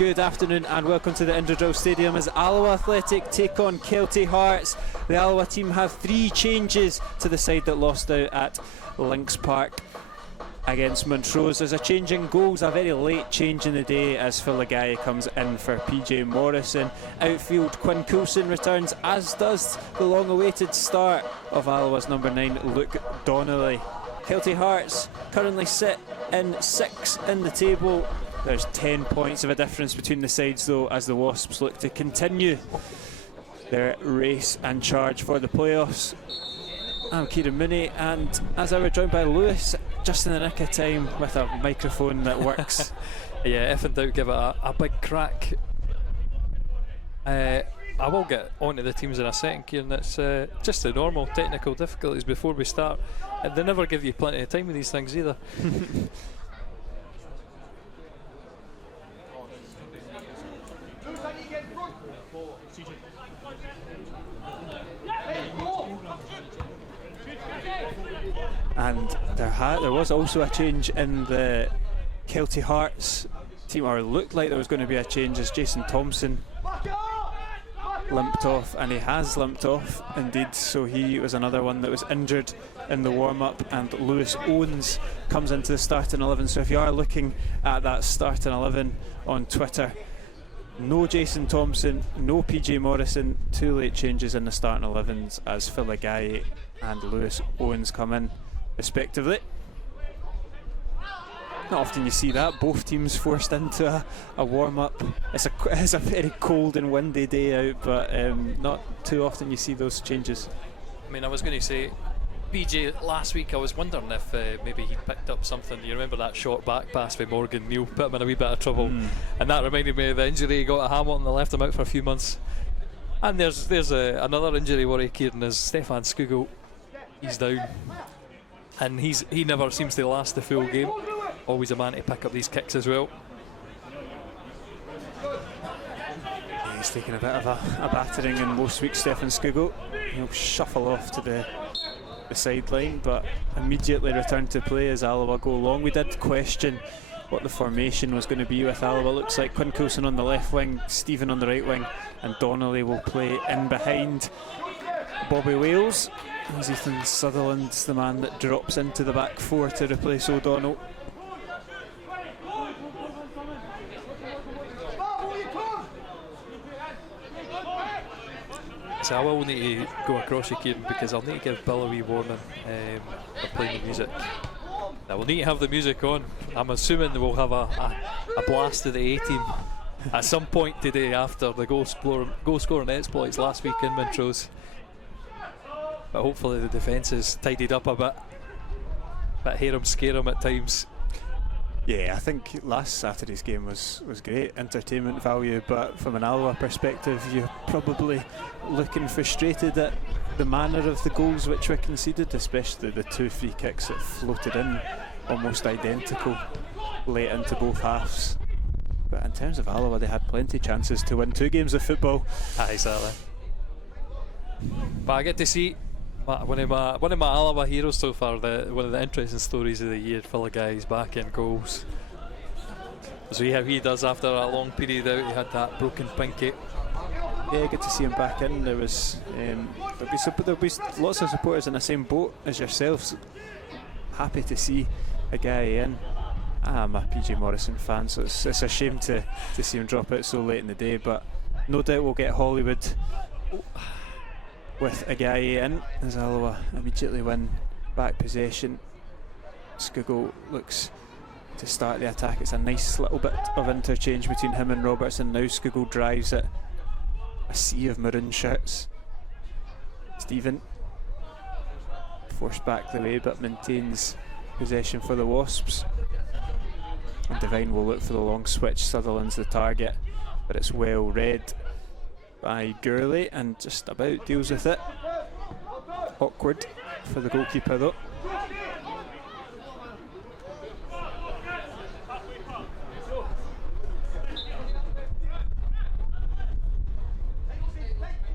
Good afternoon and welcome to the Indooroopilly Stadium as Alloa Athletic take on Kelty Hearts. The Alloa team have 3 changes to the side that lost out at Lynx Park against Montrose. There's a change in goals, a very late change in the day as Phil Lagai comes in for PJ Morrison. Outfield, Quinn Coulson returns, as does the long-awaited start of Alloa's number 9, Luke Donnelly. Kelty Hearts currently sit in 6th in the table. There's 10 points of a difference between the sides though, as the Wasps look to continue their race and charge for the playoffs. I'm Kieran Mooney, and as I were joined by Lewis just in the nick of time with a microphone that works. Yeah, if in doubt, give it a big crack. I will get onto the teams in a second, Kieran. It's just the normal technical difficulties before we start. And they never give you plenty of time with these things either. And there was also a change in the Kelty Hearts team, or it looked like there was going to be a change as Jason Thompson limped off, and he has limped off indeed, so he was another one that was injured in the warm-up, and Lewis Owens comes into the starting 11. So if you are looking at that starting 11 on Twitter, no Jason Thompson, no PJ Morrison, 2 late changes in the starting 11s as Phil Lagai and Lewis Owens come in respectively. Not often you see that, both teams forced into a warm-up. It's a very cold and windy day out, but not too often you see those changes. I mean, I was going to say, PJ last week, I was wondering if maybe he picked up something. You remember that short back pass with Morgan Neal, put him in a wee bit of trouble, and that reminded me of the injury he got at Hamilton that left him out for a few months. And there's another injury worry, Kieran, is Stefan Skugel. He's down, and he never seems to last the full game. Always a man to pick up these kicks as well. Yeah, he's taking a bit of a battering in most weeks, Stefan Skugel. He'll shuffle off to the sideline, but immediately return to play as Alloa go along. We did question what the formation was going to be with Alloa. Looks like Quinn Coulson on the left wing, Stephen on the right wing, and Donnelly will play in behind Bobby Wales. As Ethan Sutherland's the man that drops into the back 4 to replace O'Donnell. So I will need to go across you, Kieran, because I'll need to give Bill a wee warning for playing the music. Now we'll need to have the music on. I'm assuming we'll have a blast of the A-team at some point today after the goal scoring exploits last week in Montrose. But hopefully the defence is tidied up a bit. But hear him, scare him at times. Yeah, I think last Saturday's game was great entertainment value, but from an Alloa perspective, you're probably looking frustrated at the manner of the goals which were conceded, especially the 2 free kicks that floated in almost identical late into both halves. But in terms of Alloa, they had plenty of chances to win 2 games of football. Exactly. But I get to see one of my Alloa heroes so far, one of the interesting stories of the year. Phil Lagai's back in goals. So how he does after a long period out. He had that broken pinky. Yeah, good to see him back in. There'll be lots of supporters in the same boat as yourselves. Happy to see a guy in. I'm a PJ Morrison fan, so it's a shame to see him drop out so late in the day, but no doubt we'll get Hollywood with a guy in as Alloa immediately win back possession. Skugel looks to start the attack. It's a nice little bit of interchange between him and Robertson. Now Skugel drives it. A sea of maroon shirts. Stephen forced back the way but maintains possession for the Wasps. And Devine will look for the long switch. Sutherland's the target, but it's well read by Gurley and just about deals with it. Awkward for the goalkeeper though.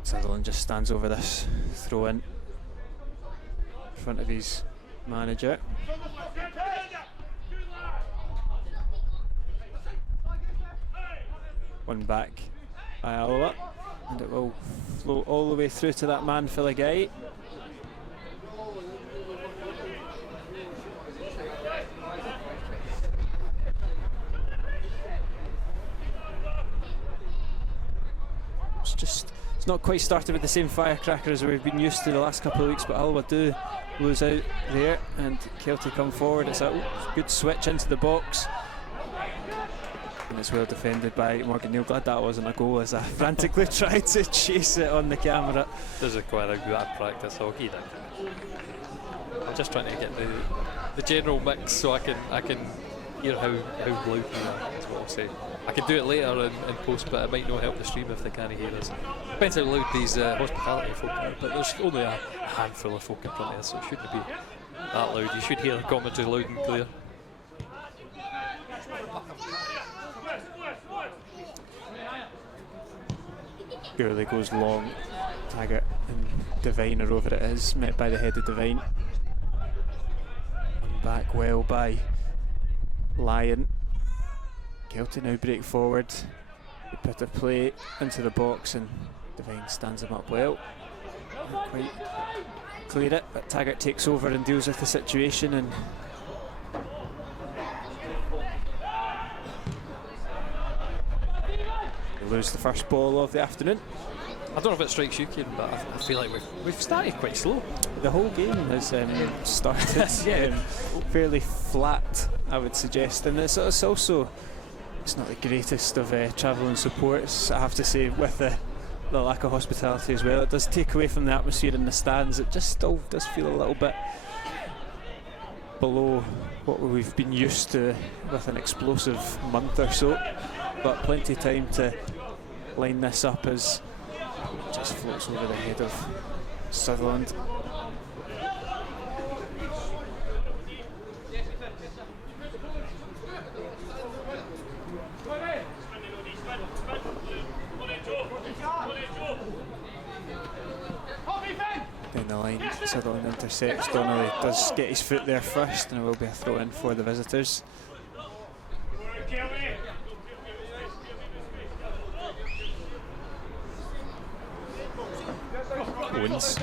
Sutherland just stands over this throw in front of his manager. One back by Alloa, and it will flow all the way through to that man Filigai. It's not quite started with the same firecracker as we've been used to the last couple of weeks, but Alloa do lose out there, and Kelty come forward. It's a good switch into the box, and it's well defended by Morgan Neal. Glad that wasn't a goal, as I frantically tried to chase it on the camera. This is quite a good practice hockey. I'm just trying to get the general mix so I can hear how loud we are. That's what I'll say. I can do it later in post, but it might not help the stream if they can't hear us. Depends how loud these hospitality folk are, but there's only a handful of folk in front of us, so it shouldn't be that loud. You should hear the commentary loud and clear. Gurley goes long. Taggart and Devine are over it is, met by the head of Devine. And back well by Lyon. Kelty now break forward. They put a play into the box, and Devine stands him up well. Not quite clear it, but Taggart takes over and deals with the situation, and they lose the first ball of the afternoon. I don't know if it strikes you, Kieran, but I feel like we've started quite slow. The whole game has started fairly flat, I would suggest, and it's also it's not the greatest of travelling supports, I have to say, with the lack of hospitality as well. It does take away from the atmosphere in the stands. It just still does feel a little bit below what we've been used to with an explosive month or so, but plenty of time to line this up as it just floats over the head of Sutherland. Down the line, Sutherland intercepts. Donnelly does get his foot there first, and it will be a throw in for the visitors. Owens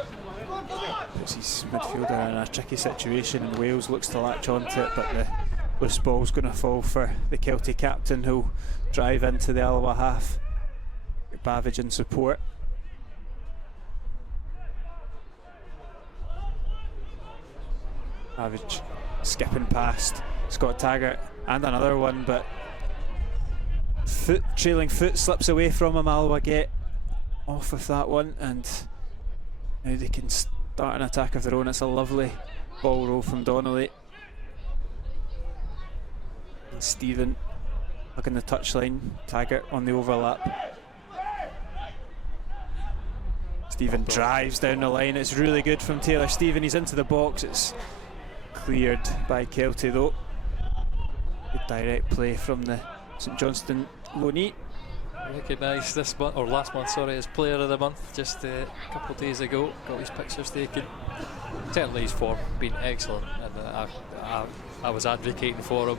puts his midfielder in a tricky situation, and Wales looks to latch onto it, but the loose ball's going to fall for the Kelty captain, who'll drive into the Alloa half. Bavidge in support. Bavidge skipping past Scott Taggart and another one, but trailing foot slips away from him. Alloa get off with that one, and now they can start an attack of their own. It's a lovely ball roll from Donnelly. And Stephen hugging the touchline, Taggart on the overlap. Stephen drives down the line. It's really good from Taylor Stephen. He's into the box. It's cleared by Kelty though. Good direct play from the St Johnstone loanee. Recognised this month, or last month, sorry, as Player of the Month just a couple of days ago. Got his pictures taken. Certainly his form been excellent, and I was advocating for him.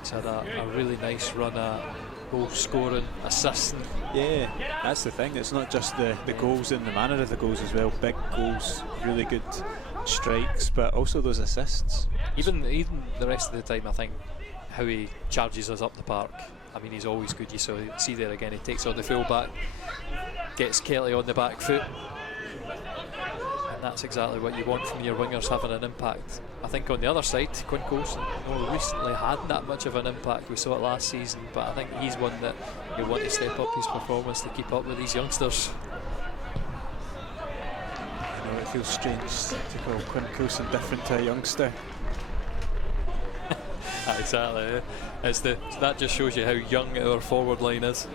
He's had a really nice run at goal scoring, assisting. Yeah, that's the thing. It's not just the goals and the manner of the goals as well. Big goals, really good strikes, but also those assists. Even the rest of the time, I think how he charges us up the park. I mean, he's always good. You see there again, he takes on the full back, gets Kelty on the back foot, and that's exactly what you want from your wingers, having an impact. I think on the other side, Quinn Coulson recently had that much of an impact. We saw it last season, but I think he's one that you want to step up his performance to keep up with these youngsters. I know it feels strange to call Quinn Coulson different to a youngster. Exactly. That just shows you how young our forward line is.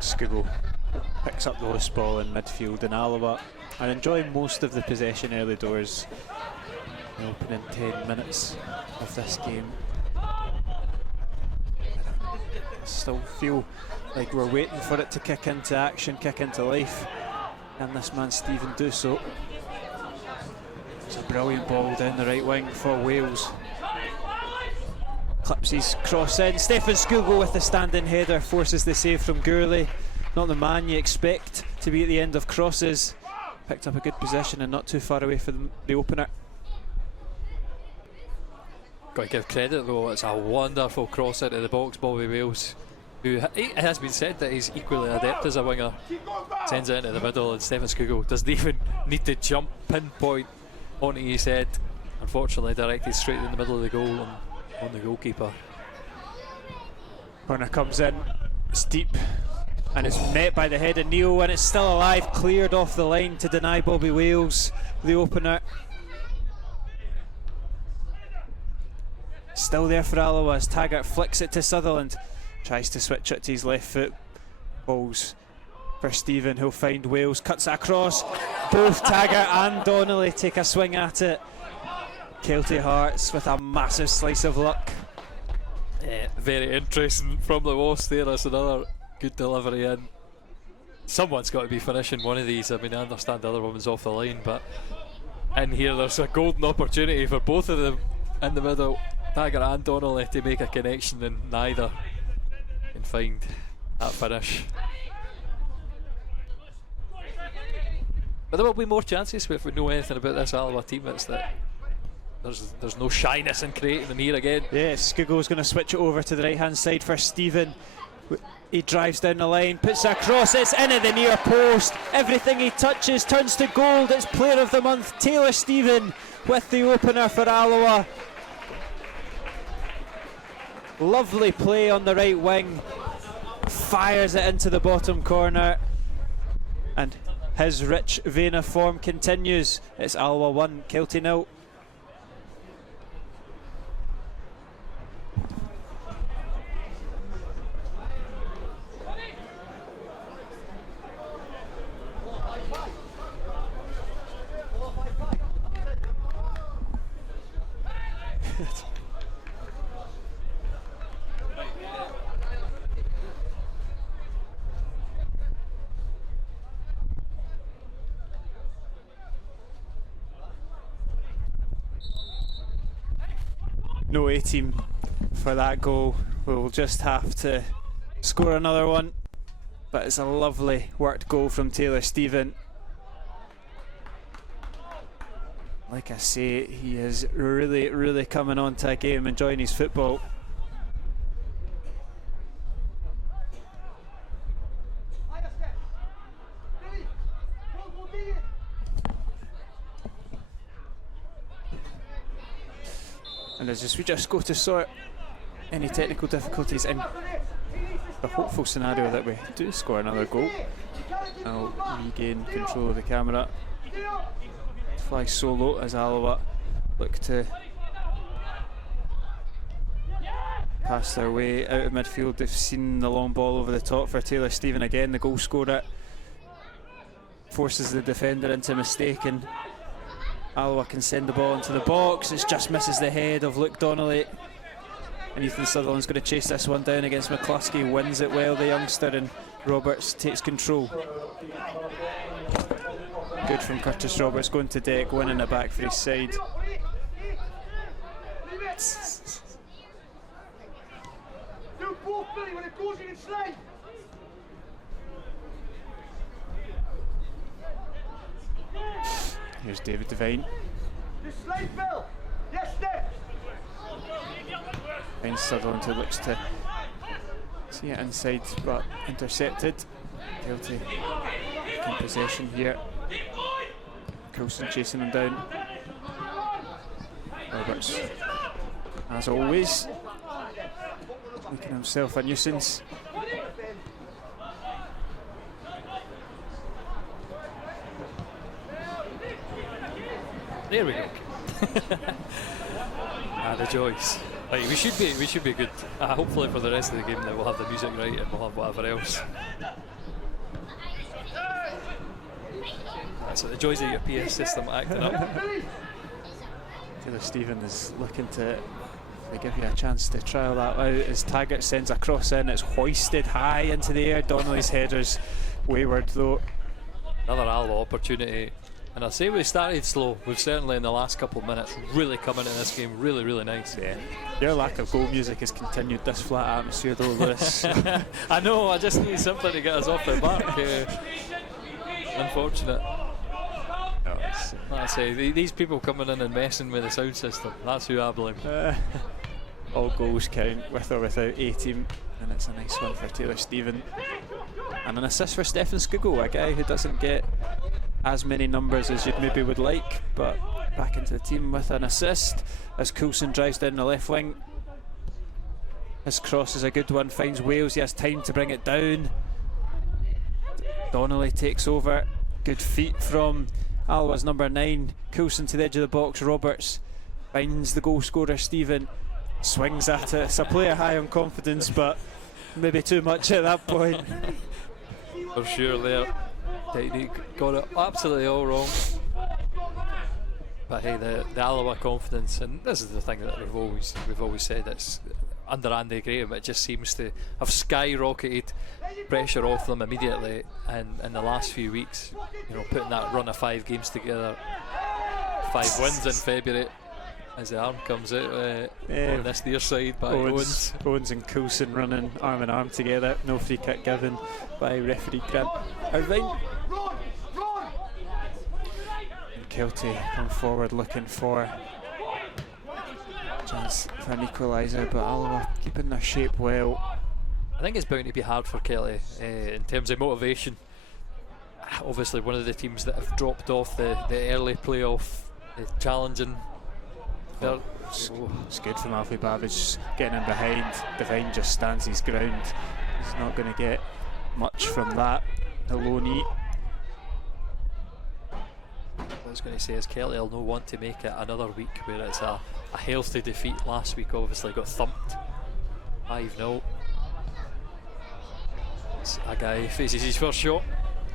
Skugel picks up the loose ball in midfield, and Alloa are enjoying most of the possession early doors. The opening 10 minutes of this game. Still feel like we're waiting for it to kick into action, kick into life. And this man Stephen do so. It's a brilliant ball down the right wing for Wales. Clips his cross in. Stefan Skugel with the standing header forces the save from Gourlay. Not the man you expect to be at the end of crosses. Picked up a good position and not too far away from the opener. Got to give credit though, it's a wonderful cross into the box. Bobby Wales, who it has been said that he's equally adept as a winger, sends it into the middle, and Stefan Skugel doesn't even need to jump pinpoint onto his head. Unfortunately directed straight in the middle of the goal and on the goalkeeper. Corner comes in, it's deep, and it's met by the head of Neil, and it's still alive, cleared off the line to deny Bobby Wales the opener. Still there for Alloa as Taggart flicks it to Sutherland. Tries to switch it to his left foot. Balls for Stephen, who'll find Wales. Cuts it across. Both Taggart and Donnelly take a swing at it. Kelty Hearts with a massive slice of luck. Yeah, very interesting from the Wasp there. That's another good delivery in. Someone's got to be finishing one of these. I mean, I understand the other woman's off the line, but in here there's a golden opportunity for both of them in the middle. Taggart and Donnelly to make a connection, and neither can find that finish. But there will be more chances. If we know anything about this Alloa team, it's that there's no shyness in creating them here again. Yes, Skugel's going to switch it over to the right hand side for Stephen. He drives down the line, puts it across, it's in at the near post. Everything he touches turns to gold. It's Player of the Month, Taylor Stephen, with the opener for Alloa. Lovely play on the right wing, fires it into the bottom corner, and his rich vein of form continues. It's Alloa 1, Kelty 0. No A-team for that goal. We'll just have to score another one, but it's a lovely worked goal from Taylor Stephen. Like I say, he is really coming on to a game, enjoying his football. And as we just go to sort any technical difficulties in the hopeful scenario that we do score another goal, I'll regain control of the camera. Fly solo as Alloa look to pass their way out of midfield. They've seen the long ball over the top for Taylor Stephen again, the goal scorer. Forces the defender into a mistake, and Alloa can send the ball into the box. It just misses the head of Luke Donnelly, and Ethan Sutherland's going to chase this one down against McCluskey. Wins it well, the youngster, and Roberts takes control. Good from Curtis Roberts, going to deck, winning it back for his side. Here's David Devine. Finds Sutherland, who looks to see it inside, but intercepted. Kelty in possession here. Coulson chasing him down. Roberts, as always, making himself a nuisance. There we go. The joys. Right, we should be good. Hopefully for the rest of the game that we'll have the music right and we'll have whatever else. That's the joys of your PS system acting up. Taylor Stephen is looking to give you a chance to trial that out as Taggart sends a cross in. It's hoisted high into the air. Donnelly's header's wayward though. Another Alloa opportunity. And I say we started slow. We've certainly in the last couple of minutes really come into this game really, really nice. Yeah. Your lack of goal music has continued this flat atmosphere though, Lewis. I know, I just need something to get us off the back. Unfortunate. Like I say, these people coming in and messing with the sound system, that's who I blame. All goals count with or without 18, and it's a nice one for Taylor Stephen. And an assist for Stefan Skugel, a guy who doesn't get as many numbers as you maybe would like, but back into the team with an assist as Coulson drives down the left wing. His cross is a good one, finds Wales, he has time to bring it down. Donnelly takes over, good feet from Alloa's number 9, Coulson to the edge of the box, Roberts finds the goal scorer Stephen, swings at it. It's a player high on confidence, but maybe too much at that point. For sure there. Technique got it absolutely all wrong. But hey, the Alloa confidence, and this is the thing that we've always said, it's under Andy Graham, it just seems to have skyrocketed pressure off them immediately, and in the last few weeks, you know, putting that run of 5 games together, 5 wins in February, as the arm comes out on this near side by Owens. Owens and Coulson running arm in arm together, no free kick given by referee Grant Irvine. And Kelty come forward looking for a chance for an equaliser, but Alloa keeping their shape well. I think it's bound to be hard for Kelty in terms of motivation. Obviously one of the teams that have dropped off the early playoff challenging. It's good from Alfie Babbage getting in behind. Devine just stands his ground. He's not going to get much from that. The low knee. I was going to say is Kelty will not want to make it another week where it's a healthy defeat. Last week obviously got thumped 5-0. A guy faces his first shot.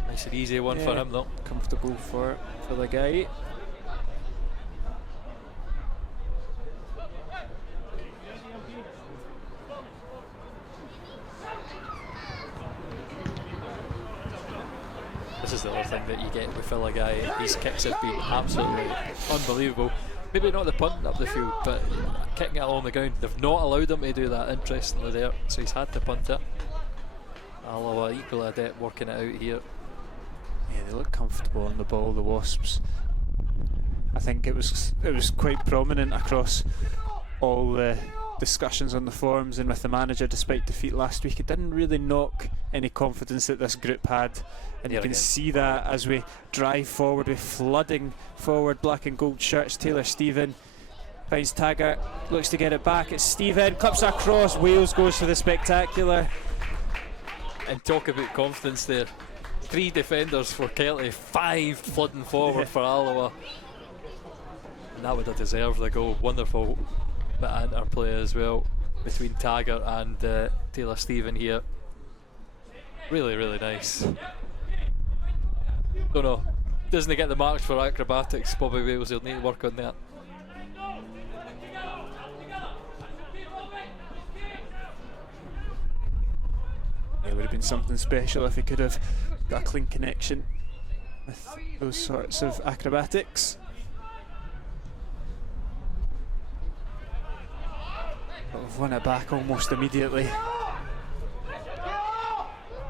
Nice and easy one for him though. Comfortable for the guy. This is the other thing that you get with Phil Guy. His kicks have been absolutely unbelievable. Maybe not the punting up the field, but kicking it along the ground. They've not allowed him to do that, interestingly there, so he's had to punt it. Alloa equally adept working it out here. Yeah, they look comfortable on the ball, the Wasps. I think it was quite prominent across all the discussions on the forums and with the manager. Despite defeat last week, it didn't really knock any confidence that this group had, and you can see that as we drive forward, we're flooding forward black and gold shirts. Taylor Stephen finds Taggart, looks to get it back, it's Stephen, clips across, Wales goes for the spectacular. And talk about confidence there, 3 defenders for Kelty, 5 flooding forward for Alloa, and that would have deserved the goal. Wonderful bit of interplay as well between Taggart and Taylor Stephen here. Really, really nice. Don't know, doesn't he get the marks for acrobatics? Bobby Wales, he'll need to work on that. It would have been something special if he could have got a clean connection with those sorts of acrobatics. But we've won it back almost immediately.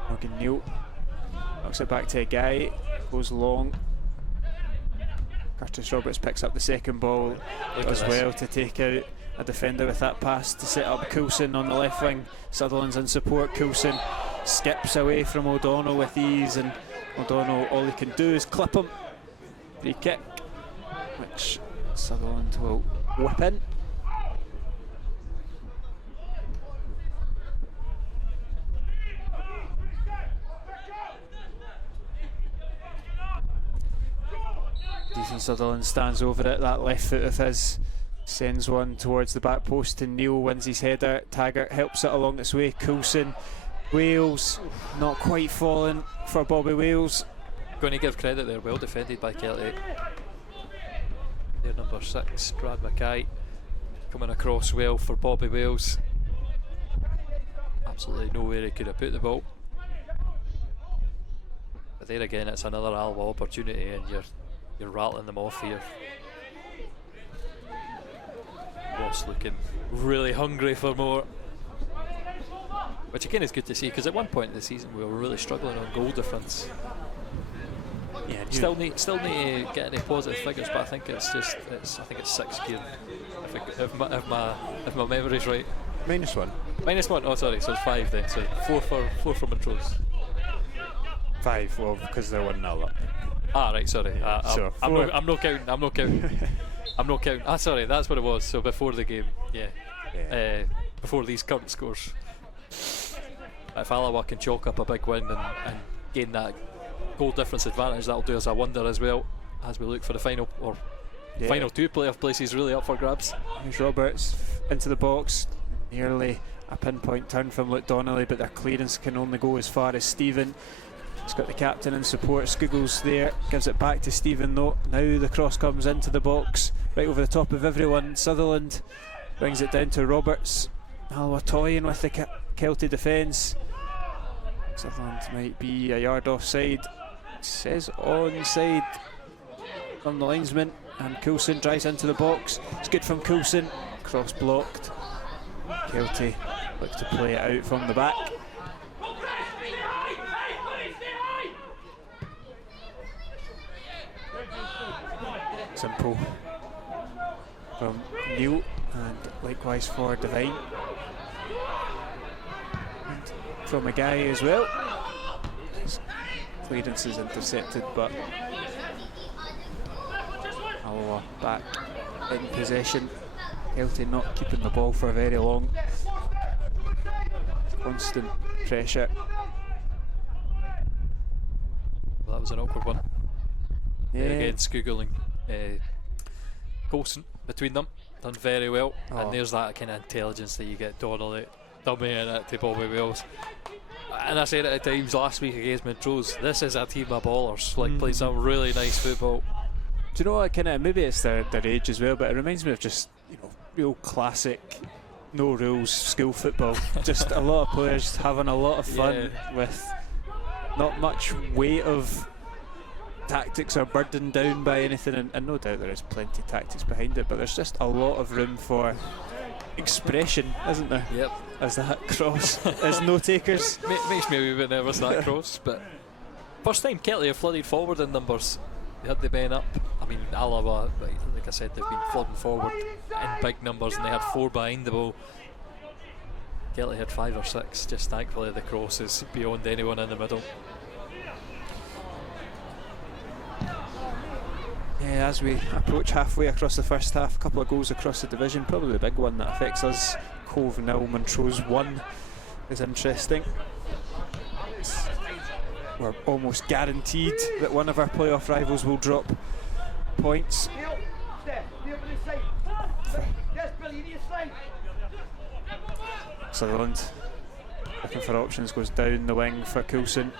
Morgan Neal knocks it back to a guy, goes long. Curtis Roberts picks up the second ball as well to take out a defender with that pass to set up Coulson on the left wing. Sutherland's in support. Coulson skips away from O'Donnell with ease, and O'Donnell, all he can do is clip him. Free kick, which Sutherland will whip in. Ethan Sutherland stands over it, that left foot of his sends one towards the back post, and Neil wins his header. Taggart helps it along its way. Coulson, Wales not quite falling for Bobby Wales. going to give credit there, well defended by Kelty. There, number 6, Brad Mackay, coming across well for Bobby Wales. Absolutely nowhere he could have put the ball. But there again, it's another Alba opportunity, and you're rattling them off here. Ross looking really hungry for more, which again is good to see, because at one point in the season we were really struggling on goal difference. Yeah, Still need to get any positive figures, but I think it's 6 gear. If my memory's right. -1. -1. Oh, sorry. So it's 5 then. So 4 for Montrose. 5. Well, because they're 1-0 up. Ah, right. Sorry. So I'm not counting. I'm not counting. Ah, sorry. That's what it was. So before the game. Yeah. Before these current scores. If Alloa can chalk up a big win and gain that goal difference advantage, that'll do us a wonder as well as we look for the final final 2 playoff places really up for grabs. Here's Roberts into the box, nearly a pinpoint turn from Luke Donnelly, but their clearance can only go as far as Stephen. He's got the captain in support. Scoogles there, gives it back to Stephen though. Now the cross comes into the box, right over the top of everyone. Sutherland brings it down to Roberts. Alloa toying with the Kelty defence. Sutherland might be a yard offside. Says onside from the linesman, and Coulson drives into the box. It's good from Coulson. Cross blocked. Kelty look to play it out from the back. Simple from Neil, and likewise for Devine. And from a guy as well. His clearance is intercepted, but Alloa back in possession. Kelty not keeping the ball for very long. Constant pressure. Well, that was an awkward one. Yeah. Again, Scoogling Coulson between them, done very well. And there's that kind of intelligence that you get Donnelly dummying it to Bobby Wells. And I said it at times last week against Montrose, this is a team of ballers, like playing some really nice football. Do you know what, kind of, maybe it's their age as well, but it reminds me of just, real classic, no rules school football. Just a lot of players having a lot of fun with not much weight of tactics are burdened down by anything, and no doubt there is plenty of tactics behind it, but there's just a lot of room for expression, isn't there? Yep. As that cross is no takers. Makes me a wee bit nervous, that cross, but first time Kelty have flooded forward in numbers. They had the men up. I mean, Alloa, like I said, they've been flooding forward in big numbers, and they had 4 behind the ball. Kelty had 5 or 6, just thankfully the cross is beyond anyone in the middle. Yeah, as we approach halfway across the first half, a couple of goals across the division. Probably the big one that affects us, Cove 0, Montrose 1, is interesting. We're almost guaranteed that one of our playoff rivals will drop points. Sutherland looking for options, goes down the wing for Coulson.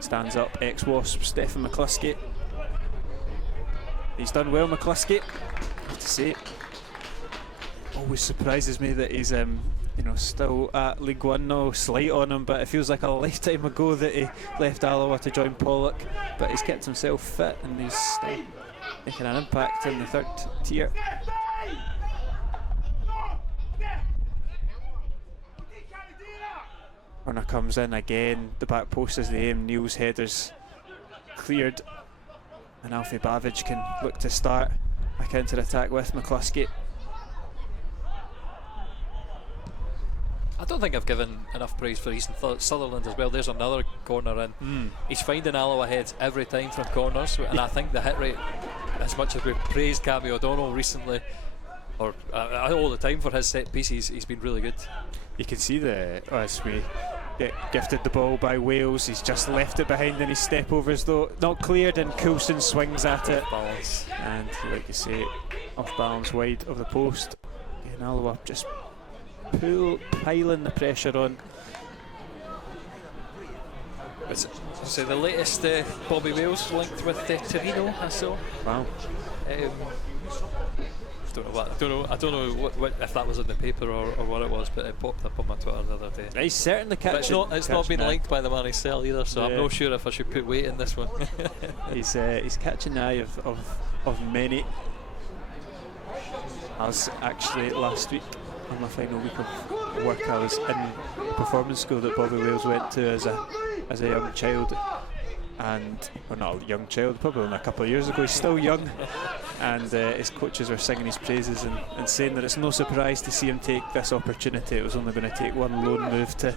Stands up, ex-Wasp, Stephen McCluskey. He's done well, McCluskey, I have to say. Always surprises me that he's still at League One now. Slight on him, but it feels like a lifetime ago that he left Alloa to join Pollock. But he's kept himself fit, and he's still making an impact in the 3rd tier. Corner comes in again, the back post is the aim. Neil's header's cleared, and Alfie Bavidge can look to start a counter-attack with McCluskey. I don't think I've given enough praise for Easton Sutherland as well. There's another corner in. He's finding Alloa heads every time from corners, and I think the hit rate, as much as we've praised Cammy O'Donnell recently, or all the time for his set pieces, he's been really good. You can see as we get gifted the ball by Wales, he's just left it behind in his step overs though, not cleared, and Coulson swings at it. Balance. And like you say, off balance wide of the post. And Alloa just piling the pressure on. It's So the latest Bobby Wales linked with Torino, I saw. Wow. I don't know what if that was in the paper or what it was, but it popped up on my Twitter the other day. He's certainly catching. But it's not been linked by the man himself either, so I'm not sure if I should put weight in this one. He's catching the eye of many. I was actually last week on my final week of work. I was in performance school that Bobby Wales went to as a young child, and or not a young child, probably only a couple of years ago. He's still young, and his coaches were singing his praises and saying that it's no surprise to see him take this opportunity. It was only going to take one loan move to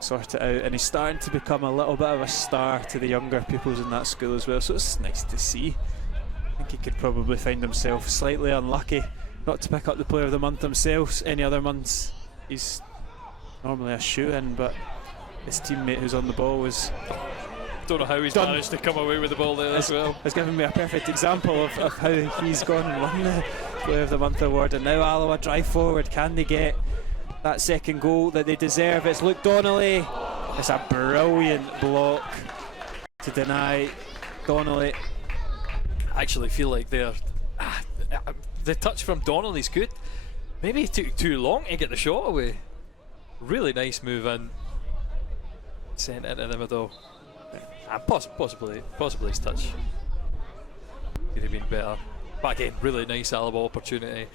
sort it out, and he's starting to become a little bit of a star to the younger pupils in that school as well, so it's nice to see. I think he could probably find himself slightly unlucky not to pick up the Player of the Month himself. Any other months he's normally a shoe-in, but his teammate who's on the ball was... Don't know how he's managed to come away with the ball there as well. Has given me a perfect example of how he's gone and won the Player of the Month award. And now Alloa drive forward. Can they get that second goal that they deserve? It's Luke Donnelly. It's a brilliant block to deny Donnelly. I actually feel like they're the touch from Donnelly's good. Maybe it took too long to get the shot away. Really nice move in. Sent into the middle. And possibly his touch could have been better. But again, really nice Alaba opportunity.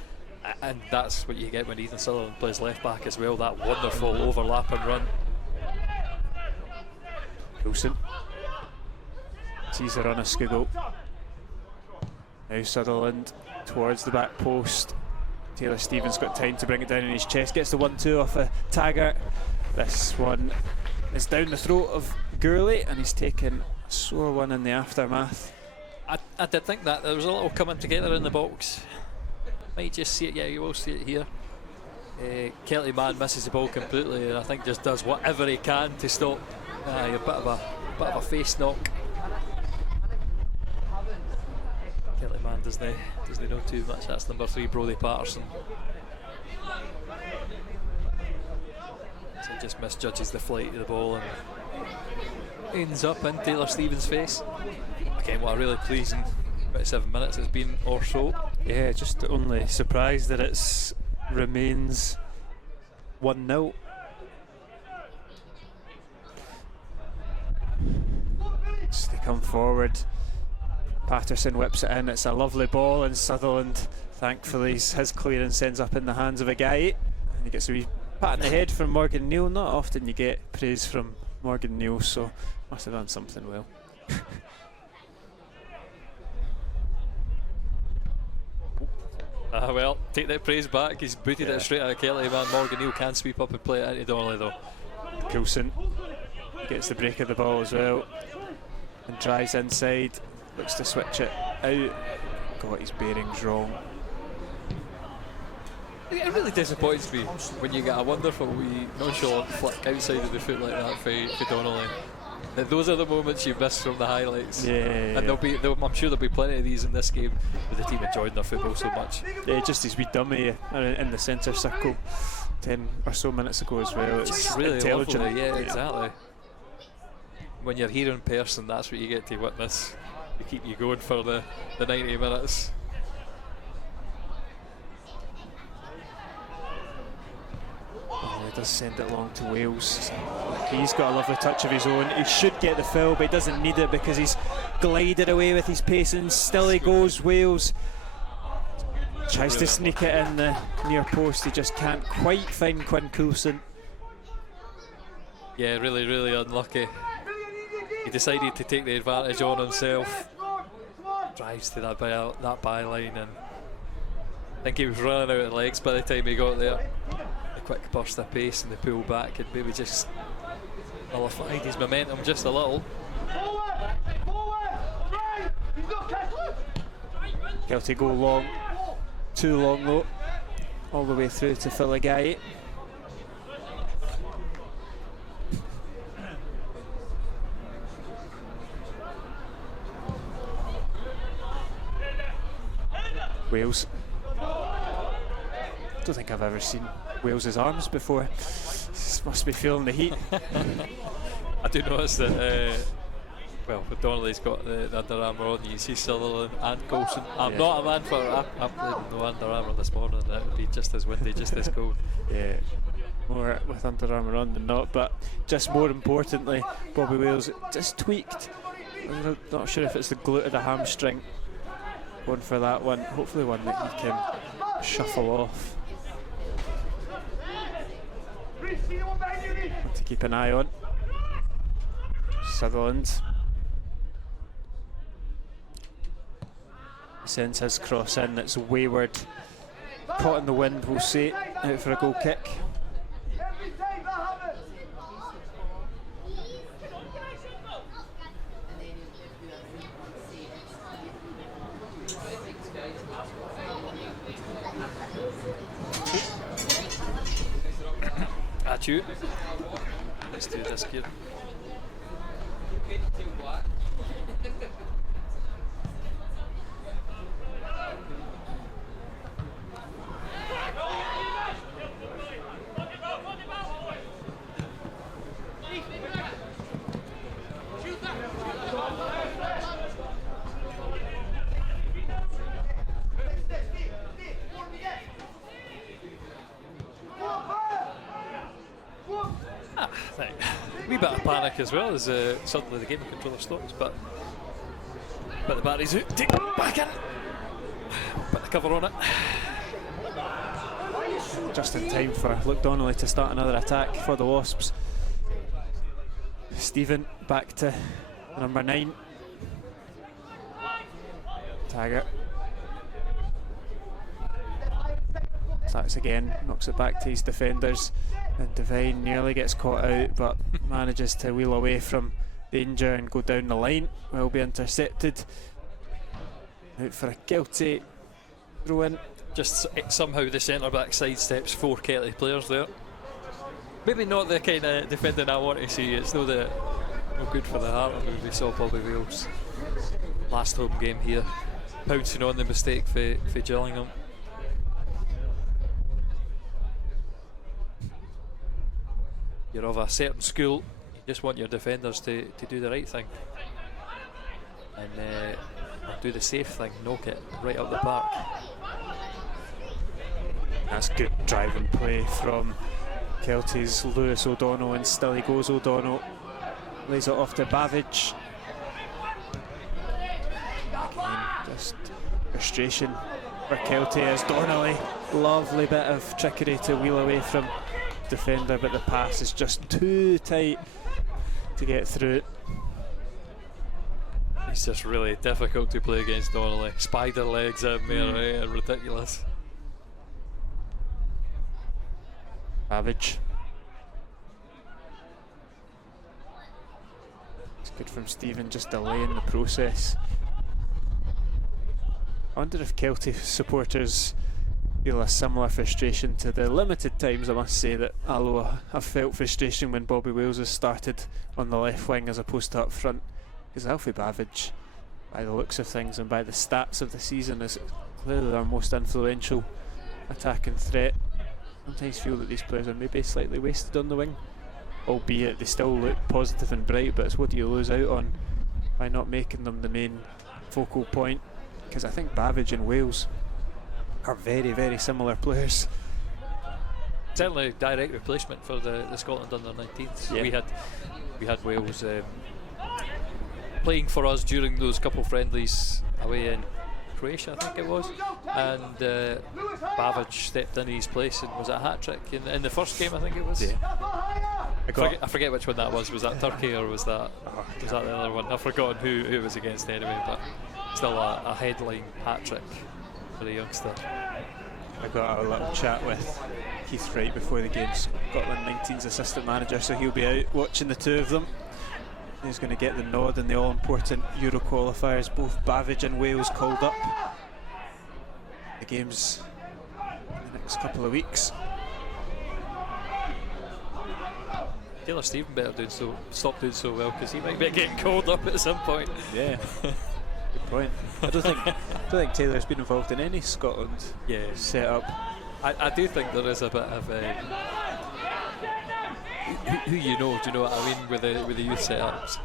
And that's what you get when Ethan Sutherland plays left back as well. That wonderful overlap and run. Coulson sees her on a skiggle. Now Sutherland towards the back post. Taylor Stevens got time to bring it down in his chest. Gets the 1-2 off a Taggart. This one is down the throat of Gourley, and he's taken a sore one in the aftermath. I did think that there was a little coming together in the box. Might just see it, yeah, you will see it here. Kelty Mann misses the ball completely, and I think just does whatever he can to stop a bit of a face knock. Kelty Mann doesn't know too much. That's number 3, Brodie Patterson. So he just misjudges the flight of the ball and ends up in Taylor Stevens' face. Again, what a really pleasing 27 minutes it's been or so. Yeah, just only surprised that it remains 1-0. Just they come forward. Patterson whips it in. It's a lovely ball, and Sutherland, thankfully, his clearance ends up in the hands of a guy, and he gets a wee pat in the head from Morgan Neal. Not often you get praise from Morgan Neal, so must have done something well. Well, take that praise back. He's booted it straight out of Kelty Mann. Morgan Neal can sweep up and play it into Donnelly though. Coulson gets the break of the ball as well and drives inside, looks to switch it out. Got his bearings wrong. It really disappoints me when you get a wonderful wee nonchalant flick outside of the foot like that for Donnelly. Those are the moments you miss from the highlights. Yeah. And I'm sure there'll be plenty of these in this game with the team enjoying their football so much. Yeah, just his wee dummy in the centre circle 10 or so minutes ago as well. It's really intelligent. Lovely. Yeah, exactly. When you're here in person, that's what you get to witness. You keep you going for the 90 minutes. Oh, he does send it long to Wales. He's got a lovely touch of his own. He should get the foul, but he doesn't need it because he's glided away with his pace, and still he goes. Wales tries to sneak it in the near post. He just can't quite find Quinn Coulson. Yeah, really, really unlucky. He decided to take the advantage on himself. Drives to that byline, and I think he was running out of legs by the time he got there. A quick burst of pace and the pull back, and maybe just nullified his momentum just a little. Kelty go long, too long though, all the way through to Filigai. Wales. Don't think I've ever seen Wales's arms before. Must be feeling the heat. I do notice that. Well, Donnelly's got the Under Armour on. You see Sutherland and Coulson. I'm not a man for. I'm playing no Under Armour this morning. That would be just as windy, just as cold. Yeah, more with Under Armour on than not. But just more importantly, Bobby Wales just tweaked. I'm not sure if it's the glute of the hamstring. Going for that one. Hopefully one that he can shuffle off. One to keep an eye on. Sutherland sends his cross in. It's wayward, caught in the wind, we'll see. Out for a goal kick. At you. Let's do this gear. Wee bit of panic as well as suddenly the game of controller stops, but the battery's out. Take it back in. Put the cover on it. Just in time for Luke Donnelly to start another attack for the Wasps. Stephen back to number 9. Taggart. Starts again, knocks it back to his defenders, and Devine nearly gets caught out but manages to wheel away from danger and go down the line. Will be intercepted. Out for a guilty throw in. Just somehow the centre back sidesteps 4 Kelty players there. Maybe not the kind of defending I want to see. It's no good for the heart. We saw Bobby Wales last home game here, pouncing on the mistake for Gillingham. You're of a certain school, you just want your defenders to do the right thing and do the safe thing, knock it right up the park. That's good driving play from Kelty's Lewis O'Donnell, and still he goes. O'Donnell lays it off to Bavage. Again, just frustration for Kelty as Donnelly. Lovely bit of trickery to wheel away from defender, but the pass is just too tight to get through it. It's just really difficult to play against Donnelly. Spider legs in there, right? Ridiculous. Bavage. It's good from Stephen, just delaying the process. I wonder if Kelty supporters feel a similar frustration to the limited times, I must say, that Alloa have felt frustration when Bobby Wales has started on the left wing as opposed to up front. Because Alfie Bavage, by the looks of things and by the stats of the season, is clearly our most influential attacking threat. Sometimes feel that these players are maybe slightly wasted on the wing, albeit they still look positive and bright, but it's what do you lose out on by not making them the main focal point? Because I think Bavage and Wales are very, very similar players. Certainly direct replacement for the Scotland under-19s. Yeah. We had Wales playing for us during those couple friendlies away in Croatia, I think it was, and Bavage stepped in his place and was it a hat-trick in the first game, I think it was. Yeah. I forget which one that was. Was that Turkey or was that the other one? I've forgotten who it was against anyway, but still a headline hat-trick for the youngster. I got a little chat with Keith Wright before the game, Scotland 19's assistant manager, so he'll be out watching the two of them. He's going to get the nod in the all-important Euro qualifiers. Both Bavage and Wales called up. The game's in the next couple of weeks. Taylor Steven better stop doing so well, because he might be getting called up at some point. Yeah. Good point. I don't think Taylor's been involved in any Scotland setup. I do think there is a bit of who you know, do you know what I mean, with the youth setups?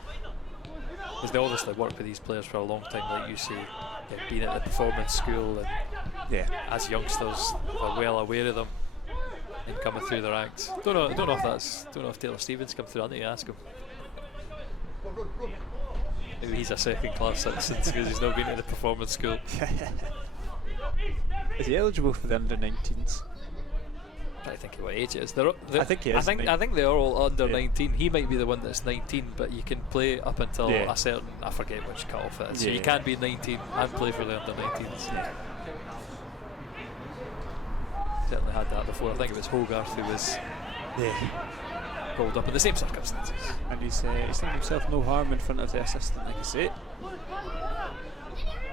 Because they obviously work with these players for a long time, like you say, being at the performance school, and as youngsters are well aware of them and coming through the ranks. Don't know if Taylor Stevens come through. I need to ask him. Maybe he's a second-class citizen because he's not been to the performance school. Is he eligible for the under-19s? I think what age it is. I think he is. I think they are all under 19. He might be the one that's 19, but you can play up until a certain, I forget which cut-off it is. So you can be 19 and play for the under-19s. Yeah. Certainly had that before. I think it was Hogarth who was called up in the same circumstances. And he's done himself no harm in front of the assistant, like I say.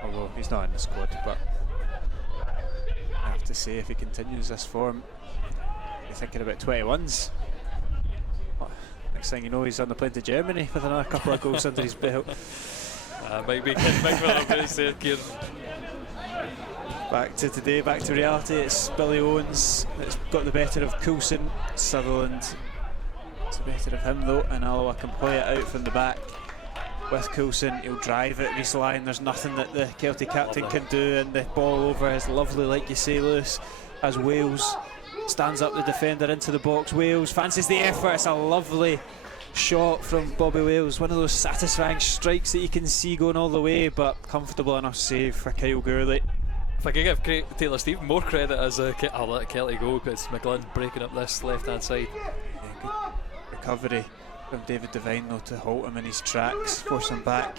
Although he's not in the squad, but I have to say, if he continues this form, you're thinking about 21s. Next thing you know, he's on the plane to Germany with another couple of goals under his belt. Might be there, Kieran. Back to today, back to reality. It's Billy Owens that's got the better of Coulson. Sutherland, it's the better of him though, and Alloa can play it out from the back with Coulson. He'll drive it, Reece Lyon. There's nothing that the Celtic captain can do, and the ball over is lovely, like you say, Lewis, as Wales stands up the defender into the box. Wales fancies the effort. It's a lovely shot from Bobby Wales, one of those satisfying strikes that you can see going all the way, but comfortable enough save for Kyle Gourley. If I could give Taylor Stephen more credit as I'll let Kelty go, because McGlynn breaking up this left hand side. Good recovery from David Devine though to halt him in his tracks, force him back.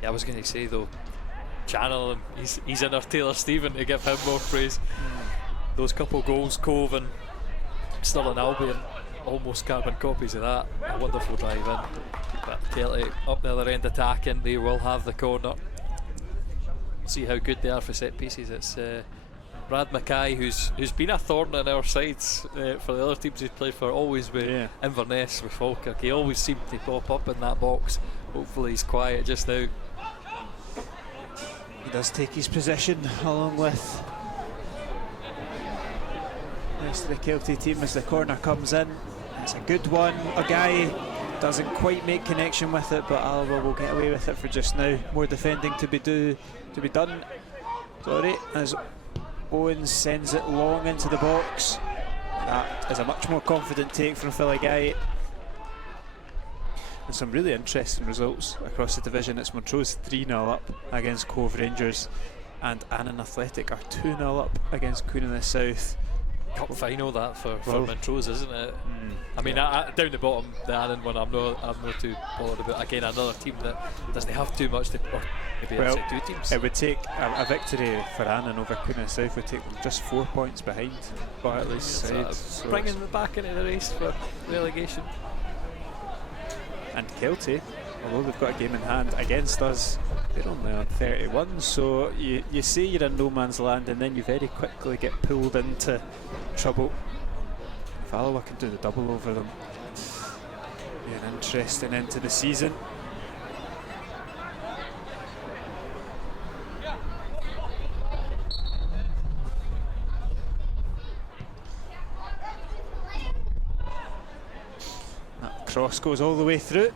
Yeah, I was going to say though, channel him. He's in our Taylor Stephen to give him more praise. Those couple goals, Cove and Stirling Albion, almost carbon copies of that. A wonderful drive in. But Kelty up the other end attacking. They will have the corner. See how good they are for set pieces. It's Brad Mackay who's been a thorn in our sides for the other teams he's played for, always with Inverness, with Falkirk. He always seemed to pop up in that box. Hopefully he's quiet just now. He does take his position along with the rest of the Celtic team as the corner comes in. It's a good one. A guy doesn't quite make connection with it, but Alba will get away with it for just now. More defending to be done. Sorry, as Owens sends it long into the box. That is a much more confident take from Filigai. And some really interesting results across the division. It's Montrose 3-0 up against Cove Rangers, and Annan Athletic are 2-0 up against Queen of the South. Cup final that for Montrose, isn't it? I mean, down the bottom, the Annan one, I'm not too bothered about. Again, another team that doesn't have too much to, or maybe actually two teams. It would take a victory for Annan over Queen of the South would take them just 4 points behind Bartley's side. So bringing them back into the race for relegation. And Kelty, although they've got a game in hand against us, they're only on 31, so you say you're in no man's land and then you very quickly get pulled into trouble. If Alloa can do the double over them, be an interesting end to the season. That cross goes all the way through.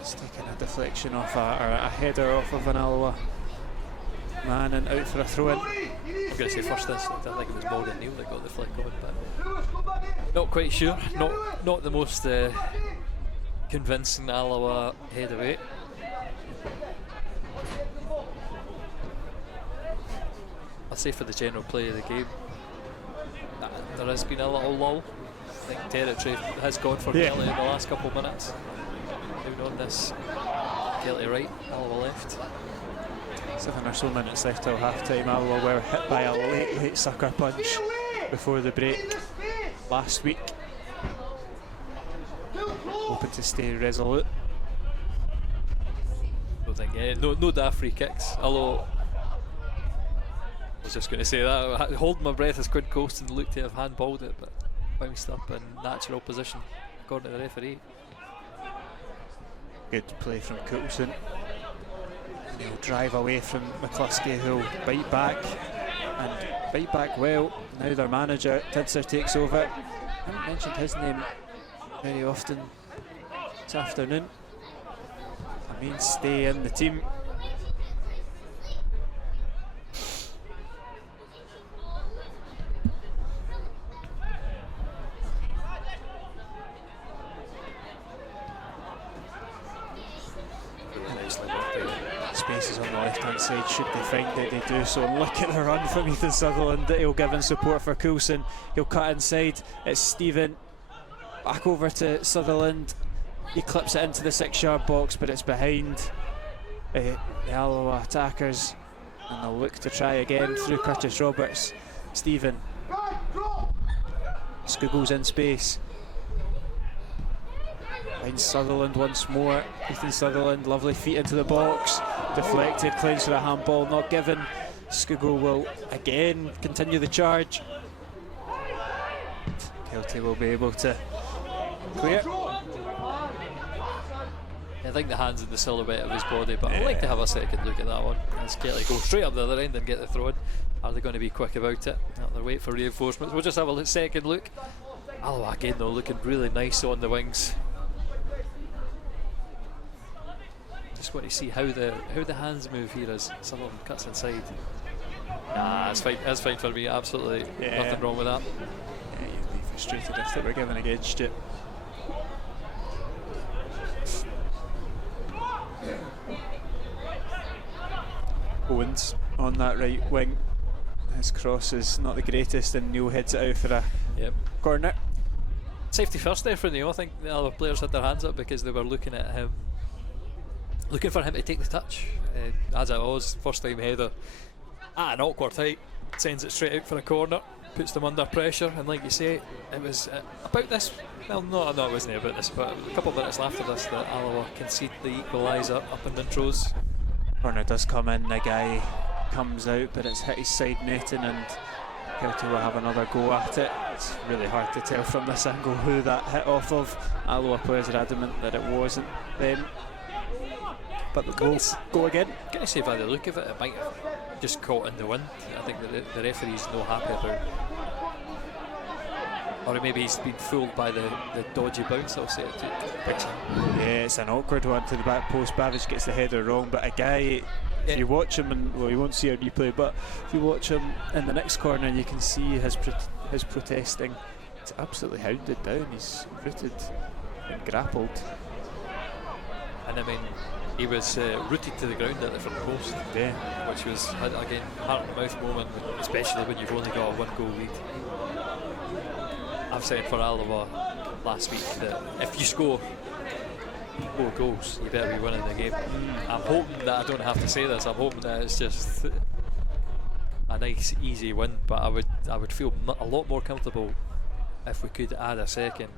It's taking a deflection off a header off of an Alloa man and out for a throw-in. I'm going to say first instinct, I think it was Morgan Neal that got the flick on, but not quite sure. Not the most convincing Alloa header away. I'll say for the general play of the game, there has been a little lull. I think territory has gone for Kelty in the last couple of minutes. Down on this, Kelty right, Alloa left. 7 or so minutes left till half time. Alloa were hit by a late sucker punch before the break last week. Hoping to stay resolute. Don't think no daft free kicks. Although I was just going to say that, holding my breath as Quinn Colston looked to have handballed it, but bounced up in natural position according to the referee. Good play from Coulson. He'll drive away from McCluskey, who'll bite back and right back well. Now their manager, Tidser, takes over. I haven't mentioned his name very often this afternoon. A mainstay in the team. Spaces on the left hand side, should they find it, they do so. Look at the run from Ethan Sutherland that he'll give in support for Coulson. He'll cut inside, it's Stephen back over to Sutherland. He clips it into the 6-yard box, but it's behind the Alloa attackers, and they'll look to try again through Curtis Roberts. Stephen squiggles in space, finds Sutherland once more. Ethan Sutherland, lovely feet into the box, deflected, claims for a handball, not given. Skugel will again continue the charge. Kelty will be able to clear. I think the hand's in the silhouette of his body, but I'd like to have a second look at that one. As Kelty go straight up the other end and get the throw in. Are they going to be quick about it? They'll wait for reinforcements. We'll just have a second look. Alloa again though, looking really nice on the wings. Just want to see how the hands move here as someone cuts inside. Nah, that's fine. That's fine for me. Absolutely nothing wrong with that. Yeah, you'd be frustrated if they were given against you. Owens on that right wing. His cross is not the greatest, and Neil heads it out for a corner. Safety first there for Neil. I think the other players had their hands up because they were looking at him. Looking for him to take the touch. As it was, first time header at an awkward height, sends it straight out for a corner, puts them under pressure, and like you say, it was about this. Well, no, it wasn't about this, but a couple of minutes after this that Alloa concede the equaliser up in Montrose. Corner does come in, the guy comes out, but it's hit his side netting, and Kelty will have another go at it. It's really hard to tell from this angle who that hit off of. Alloa players are adamant that it wasn't them. But the goals go again. I'm going to say by the look of it, it might have just caught in the wind. I think that the referee's no happy about, or maybe he's been fooled by the dodgy bounce. I'll say it to picture. Yeah, it's an awkward one to the back post. Babbage gets the header wrong, but a guy, if you watch him, and well, you won't see a replay, but if you watch him in the next corner, you can see his protesting. It's absolutely hounded down. He's rooted and grappled. And I mean, he was rooted to the ground at the front post, which was, again, heart-in-the-mouth moment, especially when you've only got a 1-goal lead. I've said for Alloa last week that if you score 4 goals, you better be winning the game. I'm hoping that I don't have to say this. I'm hoping that it's just a nice, easy win, but I would feel a lot more comfortable if we could add a second.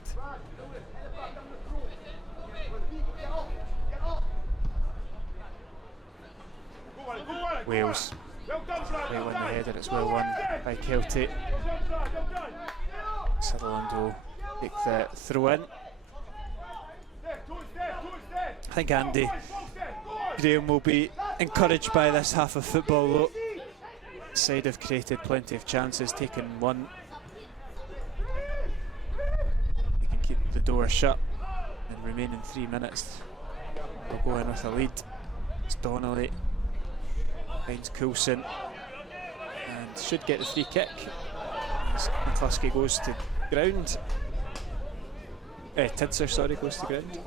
Wales will win the header, it's well won by Kelty. Sutherland will take the throw in. I think Andy Graham will be encouraged by this half of football though. Side have created plenty of chances, taken one. They can keep the door shut and remaining 3 minutes. They'll go in with a lead. It's Donnelly. Finds Coulson and should get the free kick as McCluskey goes to ground. Tidser, sorry, goes to ground.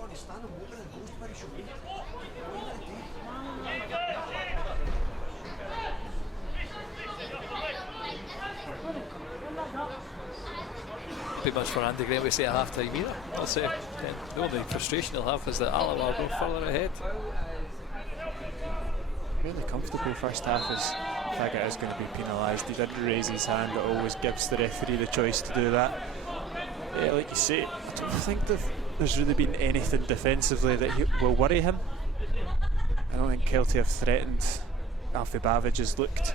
Pretty much for Andy Graham to say at half time either. I'll say the only frustration he'll have is that Alloa will go further ahead. Really comfortable first half as Taggart is going to be penalised. He didn't raise his hand, it always gives the referee the choice to do that. Yeah, like you say, I don't think there's really been anything defensively that will worry him. I don't think Kelty have threatened. Alfie Babbage has looked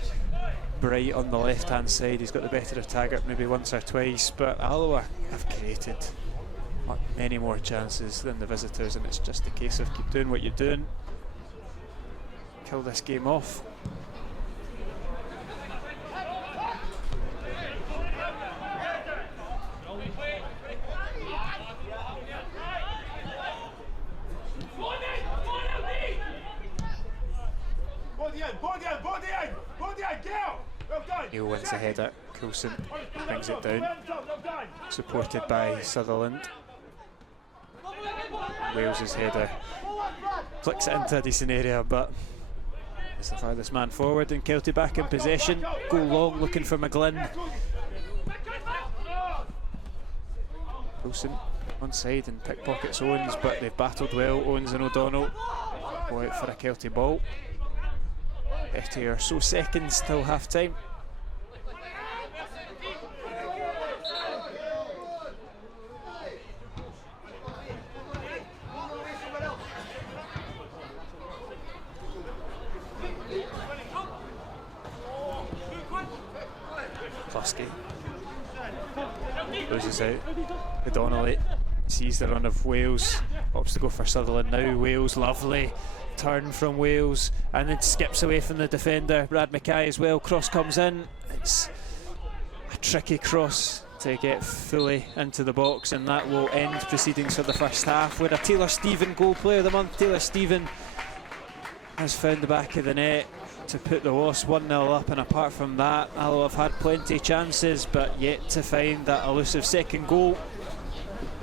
bright on the left hand side. He's got the better of Taggart maybe once or twice, but Alloa have created many more chances than the visitors, and it's just a case of keep doing what you're doing. Kill this game off. Neil wins the header. Coulson brings it down, supported by Sutherland. Wales's header flicks it into a decent area, but it's the farthest man forward, and Kelty back in possession. Go long looking for McGlynn. Wilson onside and pickpockets Owens, but they've battled well, Owens and O'Donnell. Go out for a Kelty ball. 30 or so seconds till half time. Klusky loses out. O'Donnell sees the run of Wales, opts to go for Sutherland now. Wales, lovely turn from Wales, and then skips away from the defender. Brad Mackay as well. Cross comes in. It's a tricky cross to get fully into the box, and that will end proceedings for the first half, where a Taylor Stephen goal player of the month. Taylor Stephen has found the back of the net to put the Wasps 1-0 up, and apart from that, Alloa have had plenty of chances but yet to find that elusive second goal.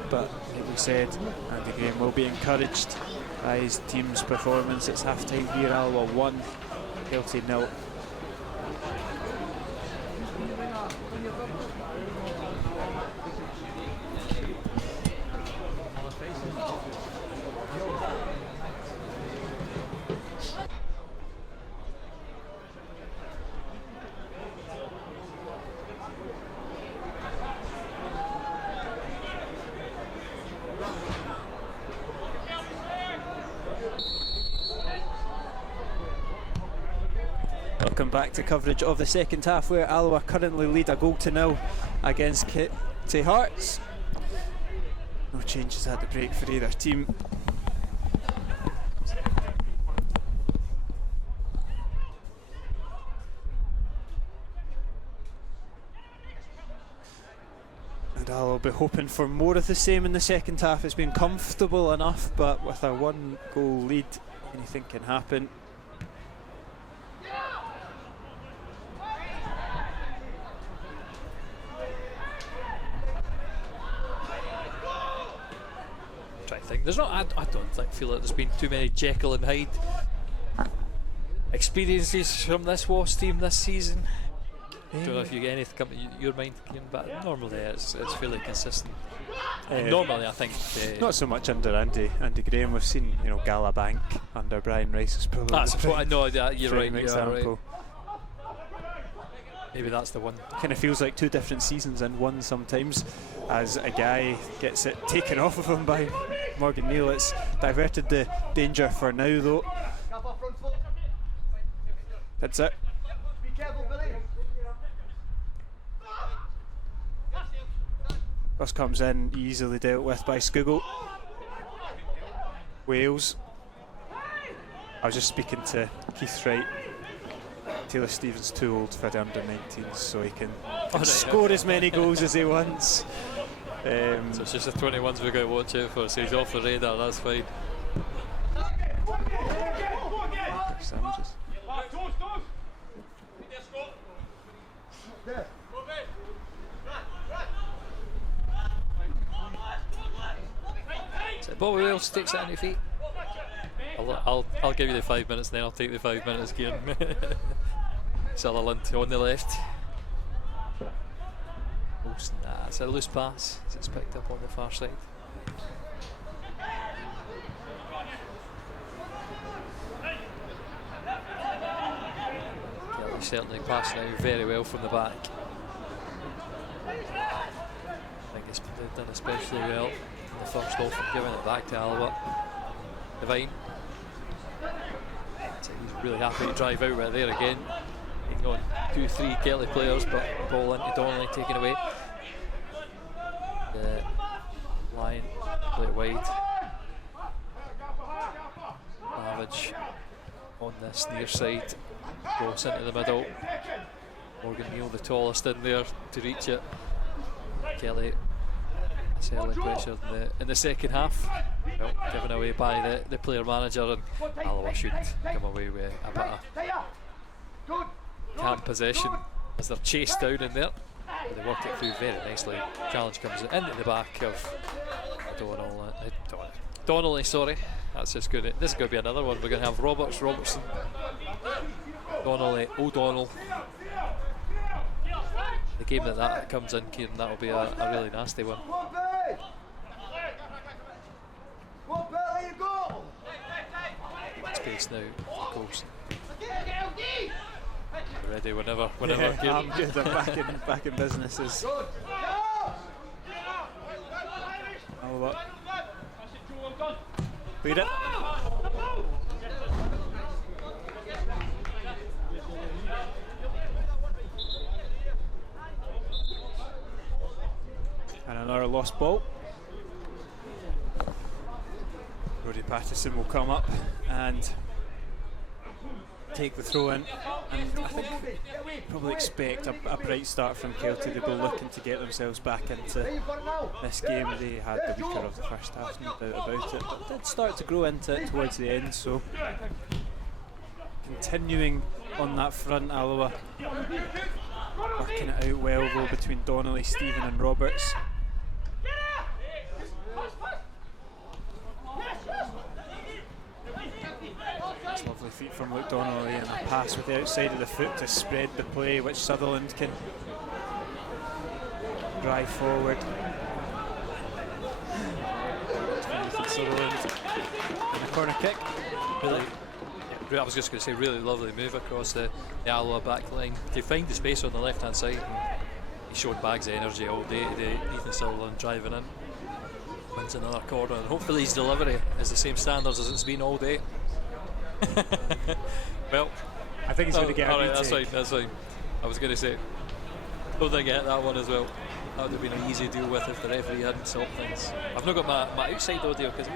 But like we said, Andy Graham will be encouraged by his team's performance. It's half time here. Alloa 1, Kelty 0. Welcome back to coverage of the second half, where Alloa currently lead a 1-0 against Kelty Hearts. No changes at the break for either team. And Alloa will be hoping for more of the same in the second half. It's been comfortable enough, but with a 1-goal lead, anything can happen. There's not. I don't feel like there's been too many Jekyll and Hyde experiences from this Wasps team this season. Don't know if you get anything come to your mind, Cian, but normally it's fairly consistent. Normally, I think not so much under Andy Graham. We've seen, Gala Bank under Brian Rice is probably. That's what I know. You're right. Example. Maybe that's the one. Kind of feels like two different seasons in one sometimes, as a guy gets it taken off of him by Morgan Neal. It's diverted the danger for now, though. That's it. Be careful, Billy. Cross comes in, easily dealt with by Skugel. Wales. I was just speaking to Keith Wright. Taylor Stephen's too old for the under-19s, so he can score as many goals as he wants. So it's just the 21s we've got to watch out for, so he's off the radar, that's fine. Sandwiches. So Bobby Wales takes it on your feet. I'll give you the 5 minutes, and then I'll take the 5 minutes, Cian. Sutherland on the left. It's a loose pass. It's picked up on the far side. Kelly certainly passing out very well from the back. I think it's done especially well in the first half from giving it back to Alloa. Devine. So he's really happy to drive out right there again. Taking on 2-3 Kelly players, but ball into Donnelly taken away. The line, play it wide. Savage on this near side, goes into the middle. Morgan Neal, the tallest in there to reach it. Kelly certainly pressured in the second half, given away by the player manager, and Alloa should come away with a bit of backhand possession as they're chased down in there. But they work it through very nicely. Challenge comes into the back of Donnelly, sorry. That's just good. This is going to be another one. We're going to have Robertson, Donnelly, O'Donnell. The game that comes in, Kieran, that'll be a really nasty one. Space now, of course. Ready whenever. Yeah, I'm good. I'm back in businesses. Beat it. And another lost ball. Roddy Patterson will come up and take the throw in, and I think probably expect a bright start from Kelty. They'll be looking to get themselves back into this game. They had the weaker of the first half, no doubt about it, but did start to grow into it towards the end. So continuing on that front, Alloa working it out well though between Donnelly, Stephen and Roberts. Lovely feet from Luke Donnelly and a pass with the outside of the foot to spread the play, which Sutherland can drive forward. Sutherland and a corner kick. Really, I was just going to say, really lovely move across the Alloa back line to find the space on the left hand side. He's shown bags of energy all day today. Ethan Sutherland driving in, wins another corner, and hopefully his delivery is the same standards as it's been all day. Well, I think he's going to get alright, that's fine. I was going to say, don't think I get that one as well. That would have been an easy deal with if the referee hadn't stopped things. I've not got my outside audio because I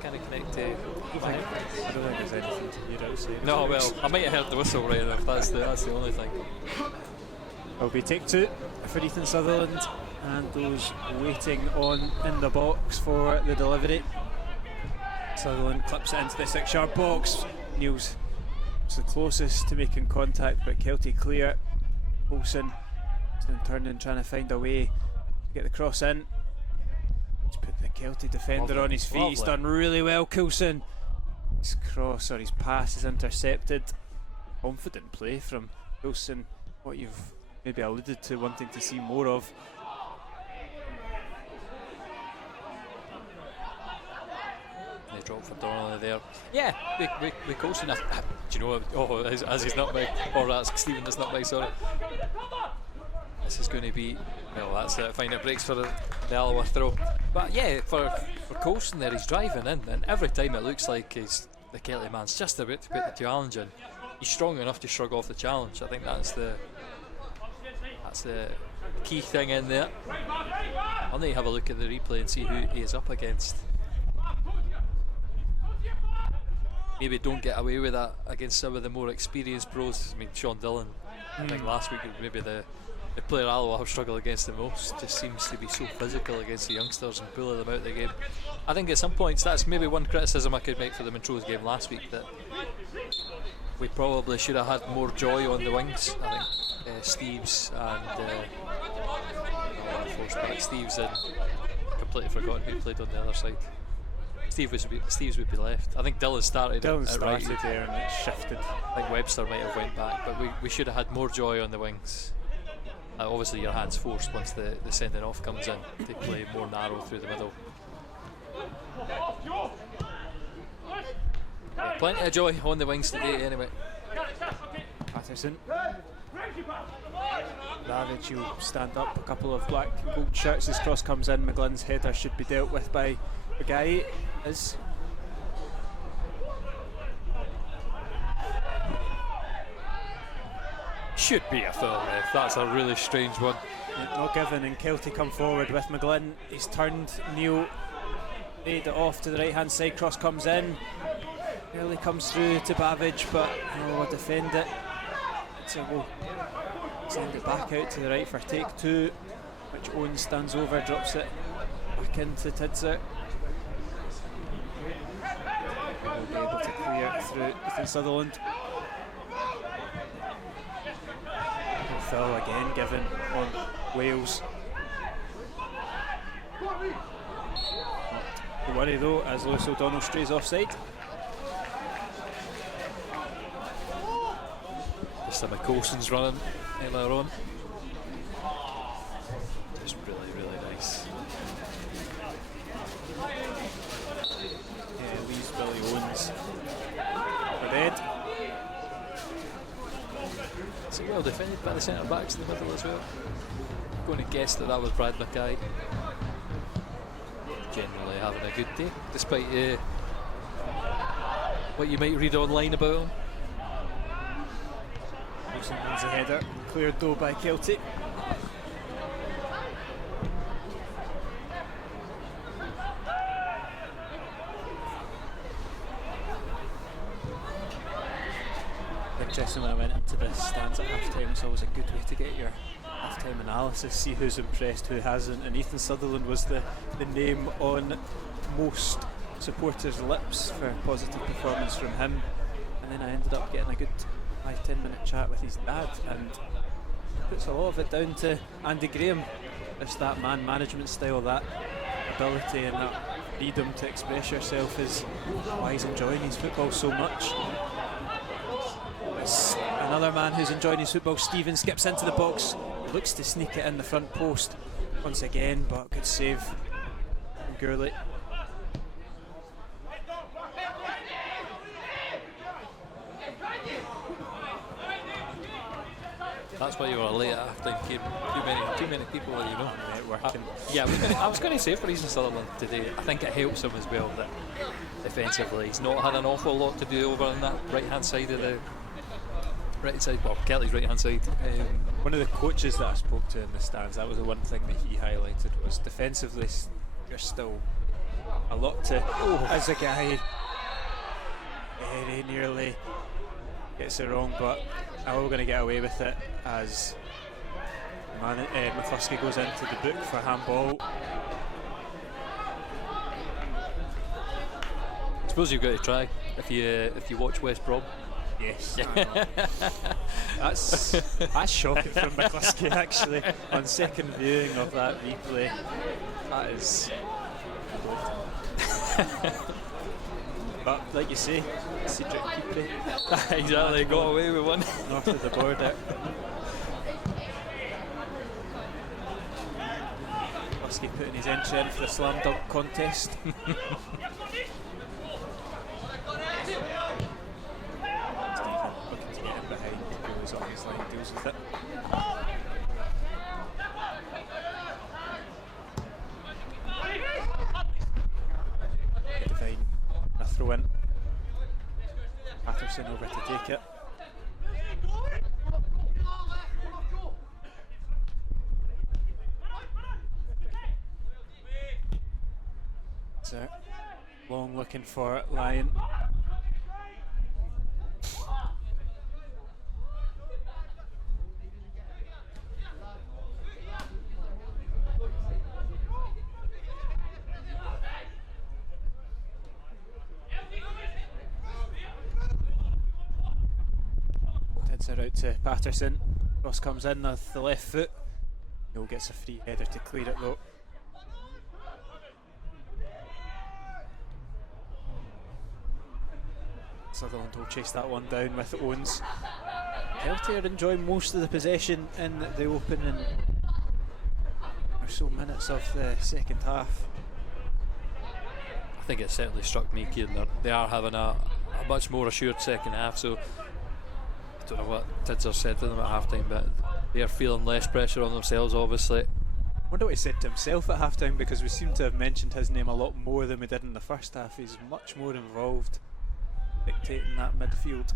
can't connect to my headphones. I don't think there's anything to hear outside. No, well, I might have heard the whistle right enough. That's the only thing. It'll be take two for Ethan Sutherland, and those waiting on in the box for the delivery. Sutherland clips it into the 6-yard box. Neil's the closest to making contact, but Kelty clear. Olsen is then turning, trying to find a way to get the cross in. He's put the Kelty defender on his feet. He's done really well, Coulson. His cross or his pass is intercepted. Confident play from Coulson, what you've maybe alluded to wanting to see more of. They drop for Donnelly there. Yeah, we Coulson. Do you know? Oh, as he's nutmeg, or that's Stephen that's nutmeg. Sorry. This is going to be, well, that's it. Fine, it breaks for the Alloa throw. But yeah, for Coulson there, he's driving in, and every time it looks like the Kelty man's just about to put the challenge in, he's strong enough to shrug off the challenge. I think that's the key thing in there. I'll need to have a look at the replay and see who he is up against. Maybe don't get away with that against some of the more experienced pros. I mean, Sean Dillon, I think last week maybe the player Alloa have struggled against the most. Just seems to be so physical against the youngsters and pulling them out of the game. I think at some points that's maybe one criticism I could make for the Montrose game last week, that we probably should have had more joy on the wings. I think Steves and Steves and completely forgotten who played on the other side. Steves would be left. I think Dillon started there and it shifted. I think Webster might have went back, but we should have had more joy on the wings. Obviously your hand's forced once the sending off comes in to play more narrow through the middle. Yeah, plenty of joy on the wings today anyway. Patterson. Ravage will stand up. A couple of black and gold shirts. His cross comes in. McGlynn's header should be dealt with by the guy. Is should be a foul, ref. That's a really strange one. Not given, and Kelty come forward with McGlynn. He's turned. Neil made it off to the right hand side. Cross comes in. Nearly comes through to Babbage, but we'll defend it. So we'll send it back out to the right for take two, which Owen stands over, drops it back into Tidser. We'll be able to clear through Ethan Sutherland. foul again given on Wales. Not to worry though, as Lewis O'Donnell strays offside. Mr. McColson's running earlier on. Just really, really nice. Yeah, leaves Billy Owens for dead. It's well defended by the centre backs in the middle as well. I'm going to guess that was Brad Mackay. Generally having a good day, despite what you might read online about him. Wilson wins the header, cleared though by Kelty. Interesting, when I went into the stands at half time, it's always a good way to get your half-time analysis, see who's impressed, who hasn't, and Ethan Sutherland was the name on most supporters' lips for a positive performance from him. And then I ended up getting a good 5-10 minute chat with his dad, and puts a lot of it down to Andy Graham. It's that man management style, that ability and that freedom to express yourself is why he's enjoying his football so much. It's another man who's enjoying his football. Stephen skips into the box, looks to sneak it in the front post once again, but good save from Gourley. That's why you were late after game. Too many people, you know. Networking. I was going to say for Ethan Sutherland today, I think it helps him as well that defensively he's not had an awful lot to do over on that right hand side of the Kelly's right hand side. One of the coaches that I spoke to in the stands, that was the one thing that he highlighted, was defensively there's still a lot to. As a guy very nearly gets it wrong, but how we're going to get away with it as McCluskey goes into the book for handball. I suppose you've got to try if you watch West Brom. Yes. That's shocking from McCluskey actually. On second viewing of that replay, that is but like you say, Cedric Keeper exactly, got away with one north of the border. McCluskey putting his entry in for the slam dunk contest. On his line, deals with it. Devine, a throw in. Patterson over to take it. So, Long looking for Lyon. Her out to Patterson. Cross comes in with the left foot. He'll gets a free header to clear it though. Sutherland will chase that one down with Owens. Kelty are enjoying most of the possession in the opening or so minutes of the second half. I think it certainly struck me, Kieran, they are having a much more assured second half, so I don't know what Tidser said to them at half time, but they are feeling less pressure on themselves, obviously. I wonder what he said to himself at half time, because we seem to have mentioned his name a lot more than we did in the first half. He's much more involved, dictating that midfield.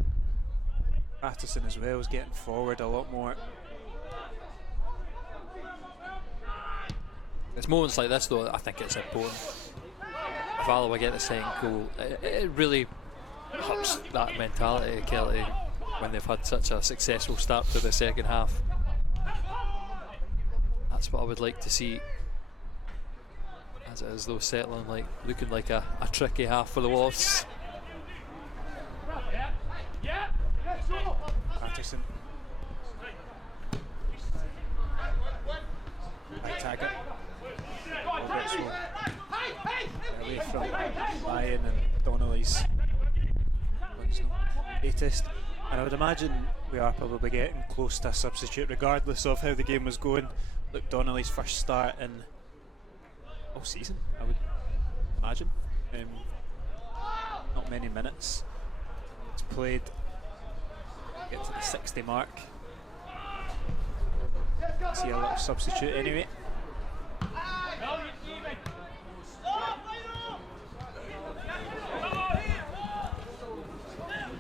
Patterson as well is getting forward a lot more. It's moments like this though I think it's important. If Alloa get the second goal, it really hurts that mentality of Kelty when they've had such a successful start to the second half. That's what I would like to see, as it is though settling looking like a tricky half for the Wasps. Patterson latest, and I would imagine we are probably getting close to a substitute regardless of how the game was going. Luke Donnelly's first start in all season, I would imagine. Not many minutes. It's played. Get to the 60 mark. See a little substitute anyway.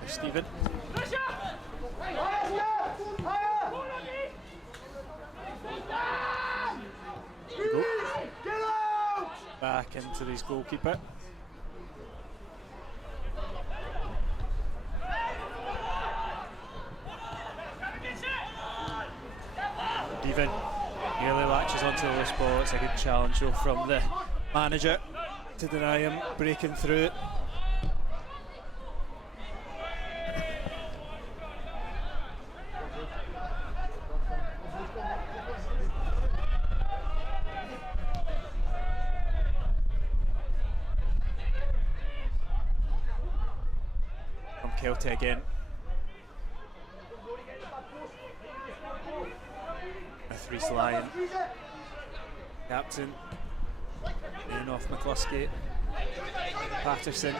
Stephen. Go. Back into his goalkeeper. Stephen nearly latches onto the loose ball. It's a good challenge though from the manager to deny him breaking through it. From Kelty again. With Rhys Lyon, captain, in off McCluskey, Patterson,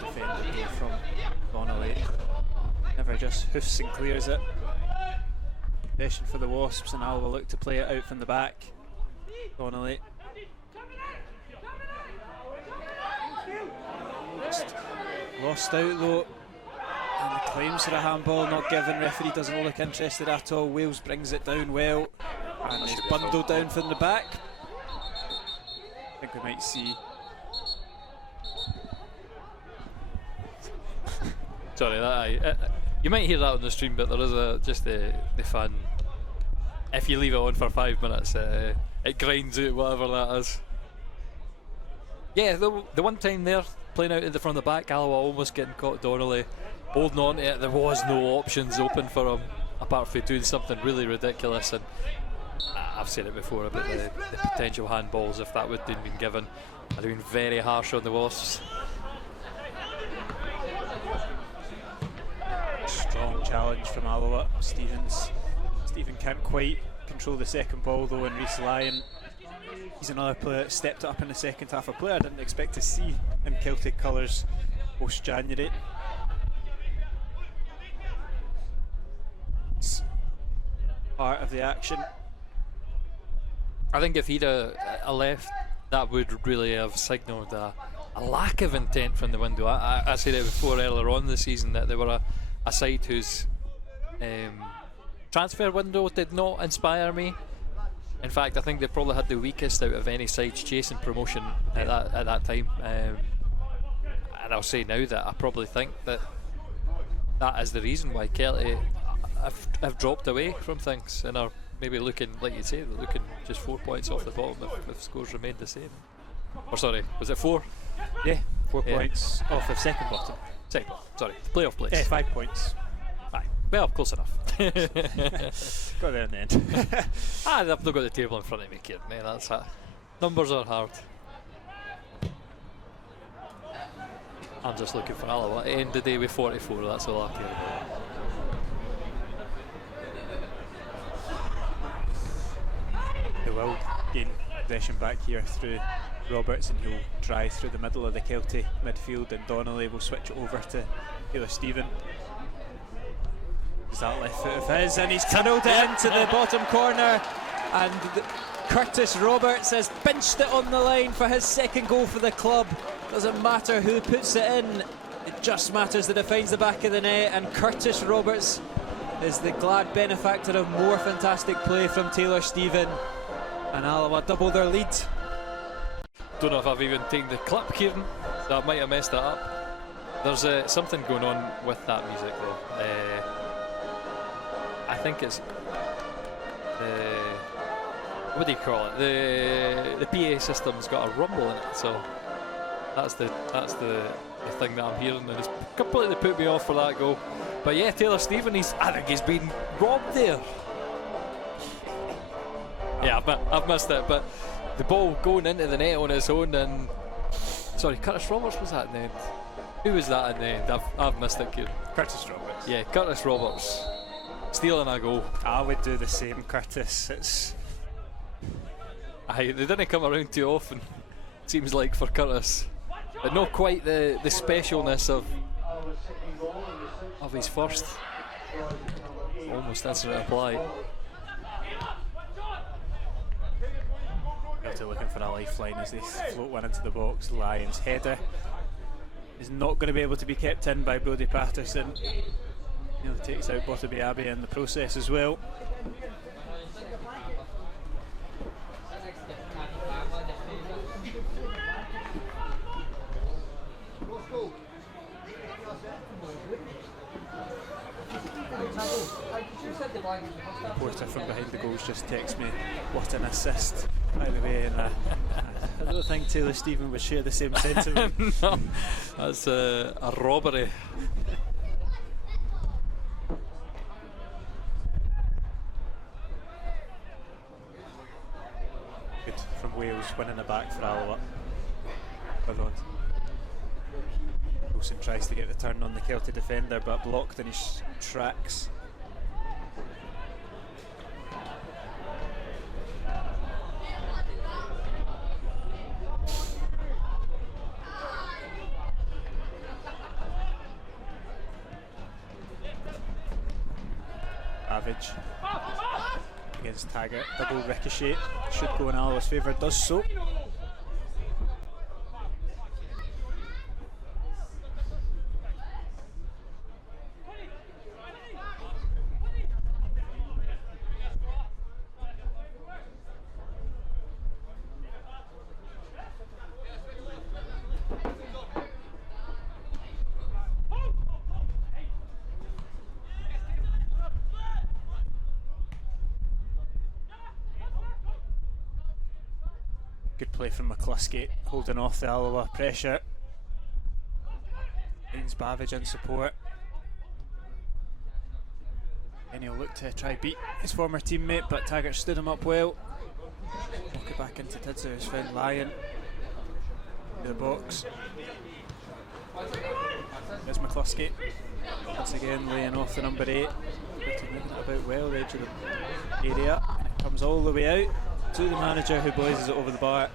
defended from Donnelly, never just hoofs and clears it. Possession for the Wasps, and Alba look to play it out from the back. Donnelly. Just lost out though. And the claims for a handball not given. Referee doesn't look interested at all. Wales brings it down well, and is bundled down from the back. I think we might see. Sorry, you might hear that on the stream, but there is just the fun. If you leave it on for 5 minutes, it grinds out whatever that is. Yeah, the one time there, playing out from the back, Alloa almost getting caught. Donnelly holding on to it. There was no options open for him apart from doing something really ridiculous. And I've said it before about the potential handballs. If that would have been given, I'd have been very harsh on the Wasps. Strong challenge from Alloa. Stephen can't quite control the second ball though, and Rhys Lyon, he's another player that stepped up in the second half. A player I didn't expect to see in Celtic colours post-January. It's part of the action. I think if he'd left, that would really have signalled a lack of intent from the window. I said it before earlier on this season that they were a side whose transfer window did not inspire me. In fact, I think they probably had the weakest out of any sides chasing promotion at that time. And I'll say now that I probably think that is the reason why Kelty have dropped away from things and are maybe looking, like you say, they're looking just 4 points off the bottom if scores remained the same. Or sorry, was it 4? Yeah, 4 points off of second bottom. Second, sorry, playoff place. Yeah, 5 points. Aye, well, close enough. Got there in the end. I've not got the table in front of me, Kieran. That's it. Numbers are hard. I'm just looking for Alloa. End the day with 44, that's all I care about. They will gain possession back here through Roberts, and he'll drive through the middle of the Kelty midfield, and Donnelly will switch it over to Taylor Stephen. Is that left foot of his, and he's tunnelled it into the bottom corner, and Curtis Roberts has pinched it on the line for his second goal for the club. Doesn't matter who puts it in, it just matters that it finds the back of the net, and Curtis Roberts is the glad benefactor of more fantastic play from Taylor Stephen, and Alloa double their lead. Don't know if I've even taken the clip, Kieran, so I might have messed that up. There's something going on with that music though. I think it's what do you call it? The PA system's got a rumble in it, so that's the thing that I'm hearing, and it's completely put me off for that goal. But yeah, Taylor Stephen, I think he's been robbed there. Yeah, I've missed it, but the ball going into the net on his own, and sorry, Curtis Roberts was that in the end. Who was that in the end? I've missed it, Kieran. Curtis Roberts. Yeah, Curtis Roberts. Stealing a goal. I would do the same, Curtis. It's Aye, they didn't come around too often, seems like, for Curtis. But not quite the specialness of his first. Almost instant reply. looking for a lifeline as they float one into the box. Lions header is not going to be able to be kept in by Brodie Patterson. Nearly takes out Bottomby Abbey in the process as well. Reporter from behind the goals just texts me, what an assist, by the way, and I don't think Taylor Stephen would share the same sentiment. No, that's a robbery. Good from Wales, winning a back for Alloa. Well on. Wilson tries to get the turn on the Celtic defender, but blocked in his tracks. Savage against Taggart, double ricochet, should go in Alloa's favour, does so. Good play from McCluskey, holding off the Alloa pressure. Ains Bavidge in support. And he'll look to try beat his former teammate, but Taggart stood him up well. Walk it back into Tidser, who's found Lyon in the box. There's McCluskey. Once again laying off the number 8. Moving it about well, the edge of the area. And it comes all the way out to the manager, who blazes it over the bar.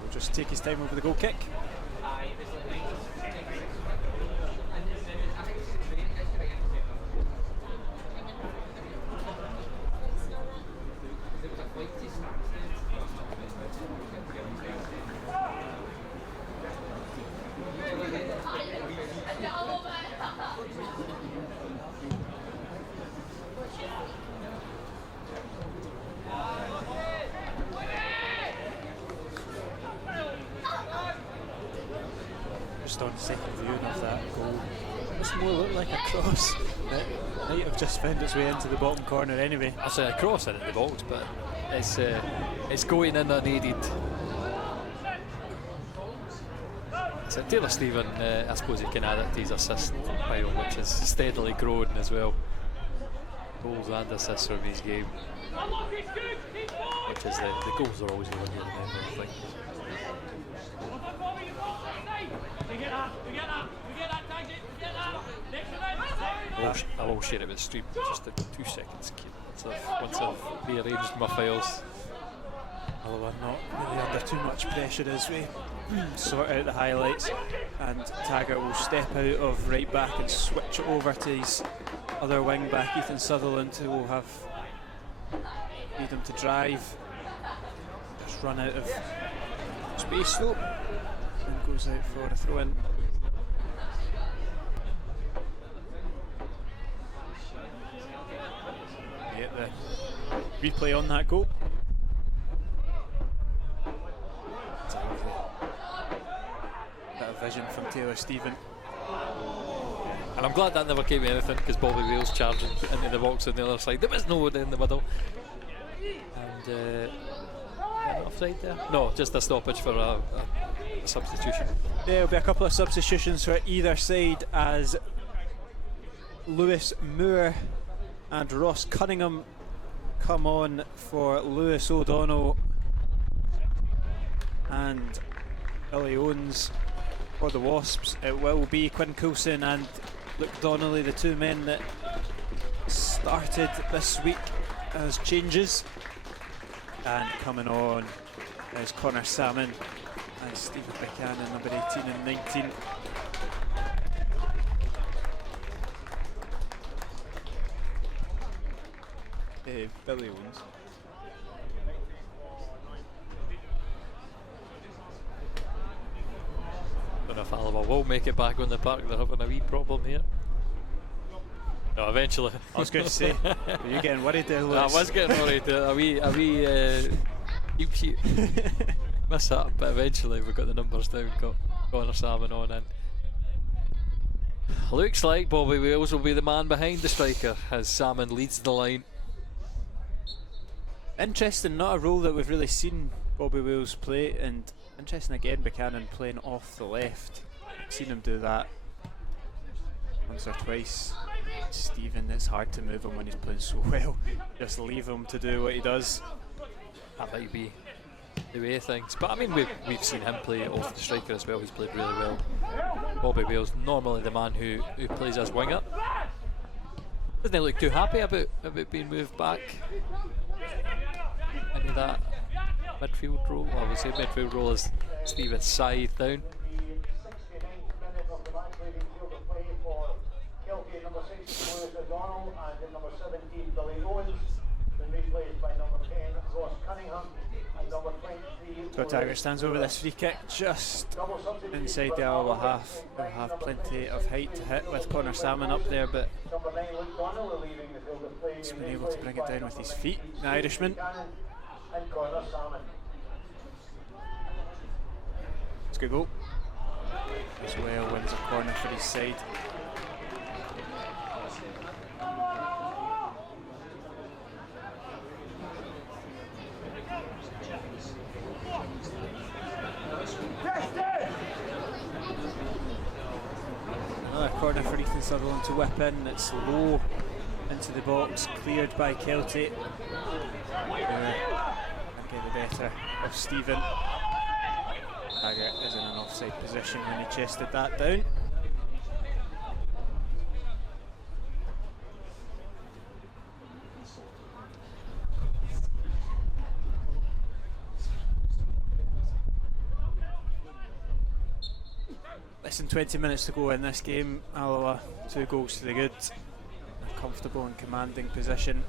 Will just take his time over the goal kick. Just on second viewing of that goal, this more looked like a cross that might have just found its way into the bottom corner anyway. I say a cross in at the box, but it's going in unaided. So Taylor Stephen, I suppose he can add it to his assist pile, which is steadily growing as well. Goals and assists from his game, which is the goals are always the one you remember, I think. I will share it with the stream just in 2 seconds. Once I've rearranged my files. Alloa not really under too much pressure as we sort out the highlights, and Taggart will step out of right back and switch it over to his other wing back, Ethan Sutherland, who will have need him to drive. Just run out of space though, and goes out for a throw in. Get the replay on that goal. It's a lovely bit of vision from Taylor Stephen. And I'm glad that never came to anything, because Bobby Wales charging into the box on the other side. There was no one in the middle. And offside there? No, just a stoppage for a substitution. There'll be a couple of substitutions for either side as Lewis Moore and Ross Cunningham come on for Lewis O'Donnell and Billy Owens. For the Wasps, it will be Quinn Coulson and Luke Donnelly, the two men that started this week as changes. And coming on is Connor Salmon and Stephen Buchanan, number 18 and 19. Billy Owens. Don't know if Alaba will make it back on the park. They're having a wee problem here. No, eventually. I was going to say, are you getting worried there, Lewis? I was getting worried. A wee keep sheet. Miss that, but eventually we got the numbers down. Got Connor Salmon on in. Looks like Bobby Wales will be the man behind the striker as Salmon leads the line. Interesting, not a role that we've really seen Bobby Wales play, and interesting again Buchanan playing off the left. Seen him do that once or twice. Stephen, it's hard to move him when he's playing so well. Just leave him to do what he does. That might be the way of things. But I mean, we've seen him play off the striker as well. He's played really well. Bobby Wales, normally the man who plays as winger. Doesn't he look too happy about being moved back into that midfield role? Well, we say midfield role is Stephen's side down. Number 6, Lewis O'Donnell, and number 17, Billy Owens, been replaced by number 10, Ross Cunningham, and number 23. So Tiger stands over this free kick just inside the Alloa half. They'll have plenty of height to hit with Connor Salmon up there, but he's been able to bring it down with his feet, the Irishman. It's a good goal. As well wins a corner for his side. Another corner for Ethan Sutherland to whip in. It's low into the box, cleared by Kelty. Can't get the better of Stephen. Taggart is in an offside position when he chested that down. Less than 20 minutes to go in this game. Alloa 2 goals to the good. A comfortable and commanding position.